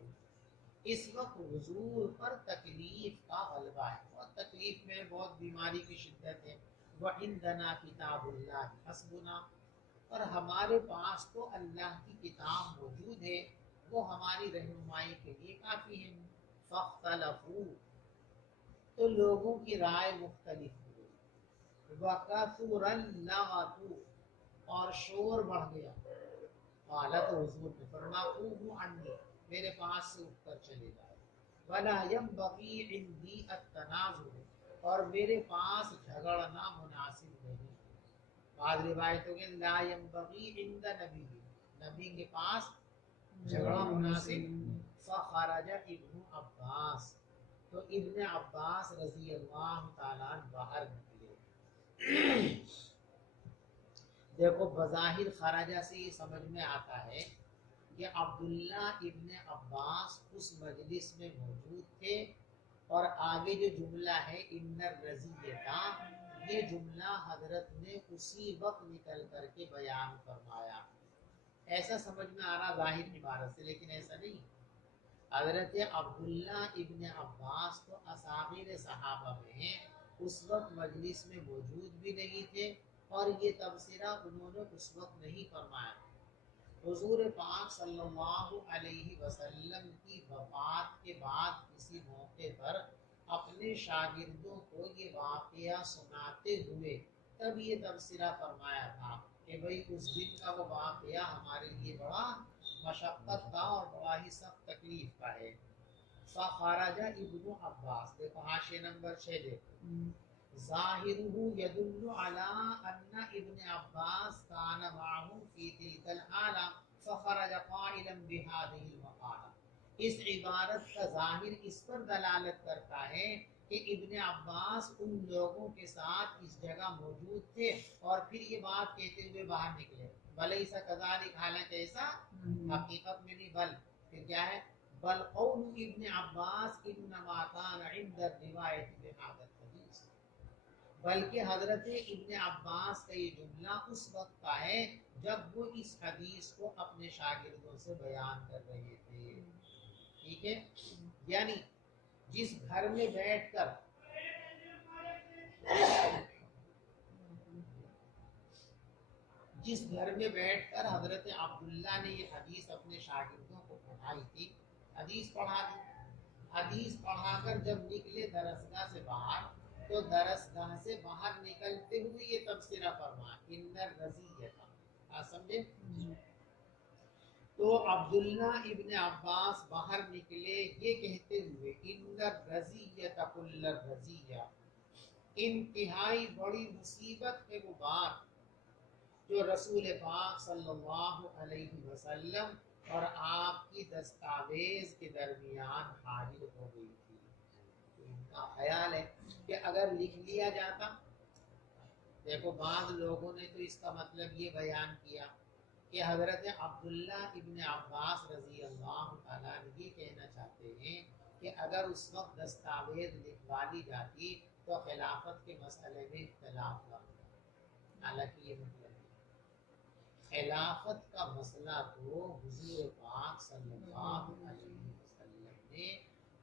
اس وقت حضور پر تکلیف کا غلبہ ہے، بہت تکلیف میں، بہت بیماری کی شدت ہے۔ وعندنا کتاب اللہ حسبنا، اور ہمارے پاس تو اللہ کی کتاب موجود ہے، وہ ہماری رہنمائی کے لیے کافی ہے۔ فاختلفوا، تو لوگوں کی رائے مختلف ہوئی۔ وَكَثُرَ اللَّغْوُ، اور شور بڑھ گیا۔ قالت، حضور نے فرمایا قوموا عنی، میرے پاس سے اٹھ کر چلے جائے۔ وَلَا يَنبَغِي عِنْدِي التَّنَازُعُ، اور میرے پاس جھگڑنا مناسب نہیں۔ بعض روایتوں کے لا ينبغي عند نبی، نبی کے پاس جھگڑا مناسب۔ فخرج ابن عباس، تو ابن عباس رضی اللہ تعالیٰ عنہ باہر نکلے۔ دیکھو بظاہر خرجہ سے یہ سمجھ میں آتا ہے کہ عبداللہ ابن عباس اس مجلس میں موجود تھے، اور آگے جو جملہ ہے ان الرضیہ، یہ جملہ حضرت نے اسی وقت نکل کر کے بیان فرمایا۔ ایسا سمجھ میں آ رہا ظاہر عبارت سے، لیکن ایسا نہیں۔ حضرت عبداللہ ابن عباس تو اصاغیر صحابہ میں ہیں، اس وقت مجلس میں موجود بھی نہیں تھے، اور یہ تبصرہ انہوں نے اس وقت نہیں فرمایا۔ حضور پاک صلی اللہ علیہ وسلم کی وفات کے بعد کسی موقع پر اپنے شاگردوں کو یہ واقعہ سناتے ہوئے تب یہ تبصرہ فرمایا تھا کہ بھئی اس دن کا وہ واقعہ ہمارے لیے بڑا مشقت کا اور بڑا ہی سخت تکلیف کا ہے۔ فخرج ابن عباس، دیکھو حاشیہ نمبر 6 دیکھو، ظاہرہ یدل علی ان ابن عباس کان معه فی تلک الحالہ فخرج قائلا بهذه المقالہ۔ اس عبارت کا ظاہر اس پر دلالت کرتا ہے کہ ابن عباس ان لوگوں کے ساتھ اس جگہ موجود تھے، اور پھر یہ بات کہتے ہوئے باہر نکلے۔ ولیس کذالک، حالانکہ ایسا حقیقت میں نہیں، بل پھر کیا ہے، بل قول ابن عباس انما کان عند الروایت بهذا الحدیث، بلکہ حضرت ابن عباس کا یہ جملہ اس وقت کا ہے جب وہ اس حدیث کو اپنے شاگردوں سے بیان کر رہے تھے۔ ٹھیک ہے، یعنی جس گھر میں بیٹھ کر حضرت عبداللہ نے یہ حدیث اپنے شاگردوں کو پڑھائی تھی، حدیث پڑھا دی، حدیث پڑھا کر جب نکلے درسگاہ سے باہر، تو درسگاہ سے باہر نکلتے ہوئے یہ تبصرہ فرما ان الرضیہ تھا، سمجھے؟ تو عبداللہ ابن عباس باہر نکلے یہ کہتے ہوئے ان الرضیہ کل الرضیہ، انتہائی بڑی مصیبت ہے وہ بات جو رسول پاک صلی اللہ علیہ وسلم اور آپ کی دستاویز کے درمیان حاضر ہو گئی تھی۔ تو ان کا خیال ہے کہ اگر لکھ لیا جاتا، دیکھو بعض لوگوں نے تو اس کا مطلب یہ بیان کیا کہ حضرت عبداللہ ابن عباس رضی اللہ تعالیٰ یہ کہنا چاہتے ہیں کہ اگر اس وقت دستاویز لکھوا لی جاتی تو خلافت کے مسئلے میں اختلاف نہ ہوتا۔ حالانکہ یہ مطلب ہے خلافت کا مسئلہ تو حضور پاک صلی اللہ علیہ وسلم نے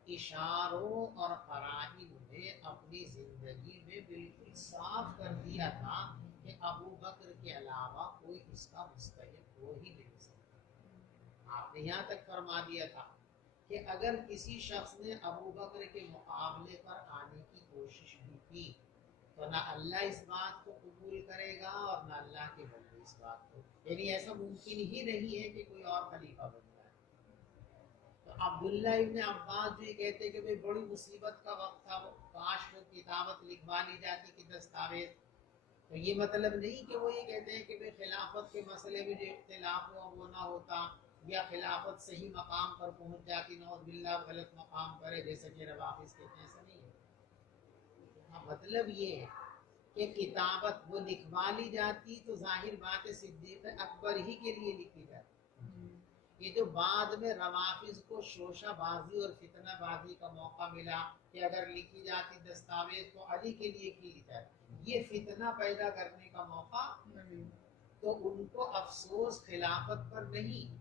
اشاروں اور قرائن میں اپنی زندگی میں بالکل صاف کر دیا تھا کہ ابو بکر کے علاوہ کوئی اس کا مستحق ہو ہی نہیں سکتا۔ آپ نے یہاں تک فرما دیا تھا کہ اگر کسی شخص نے ابو بکر کے مقابلے پر آنے کی کوشش بھی کی تو نہ اللہ اس بات کو قبول کرے گا اور نہ اللہ کے بندے اس بات کو، یعنی ایسا ممکن ہی نہیں ہے کہ کوئی اور خلیفہ بن جائے۔ تو عبداللہ ابن عباس جو یہ کہتے کہ بڑی مصیبت کا وقت تھا، وہ کاش وہ کتابت لکھوا لی جاتی کہ دستاویز، تو یہ مطلب نہیں کہ وہ یہ کہتے ہیں کہ خلافت کے مسئلے میں جو اختلاف ہوا وہ نہ ہوتا، یا خلافت صحیح مقام پر پہنچ جاتی نعوذ باللہ غلط مقام پر ہے جیسے کہ روافظ کہتے ہیں، ایسا نہیں ہے۔ ہاں مطلب یہ ہے کہ کتابت وہ لکھوا لی جاتی تو ظاہر بات ہے صدیق اکبر ہی کے لیے لکھی جاتی۔ یہ جو بعد میں روافظ کو شوشہ بازی اور فتنہ بازی کا موقع ملا کہ اگر لکھی جاتی دستاویز تو علی کے لیے کی جاتی، یہ فتنہ پیدا کرنے کا موقع، تو ان کو افسوس خلافت پر نہیں،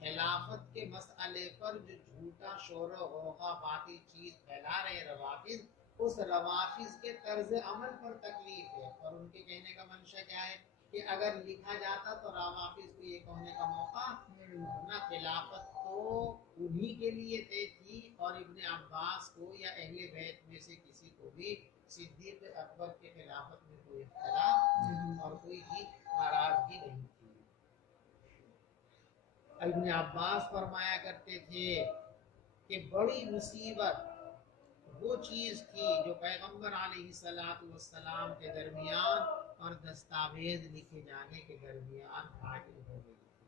خلافت کے مسئلے پر جو جھوٹا شور و غوغا باقی چیز پھیلا رہے روافظ، اس روافظ کے طرز عمل پر تکلیف ہے۔ اور ان کے کہنے کا منشا کیا ہے کہ اگر لکھا جاتا تو روافظ کو یہ کہنے کا موقع نہ، خلافت تو انہی کے لیے طے تھی، اور ابن عباس کو یا اہل بیت میں سے کسی کو بھی صدیق اکبر کے خلافت میں کوئی اختلاف اور کوئی بھی ناراضگی نہیں تھی۔ ابن عباس فرمایا کرتے تھے کہ بڑی مصیبت وہ چیز تھی جو پیغمبر علیہ السلام کے درمیان اور دستاویز لکھے جانے کے درمیان حائل ہو گئی تھی۔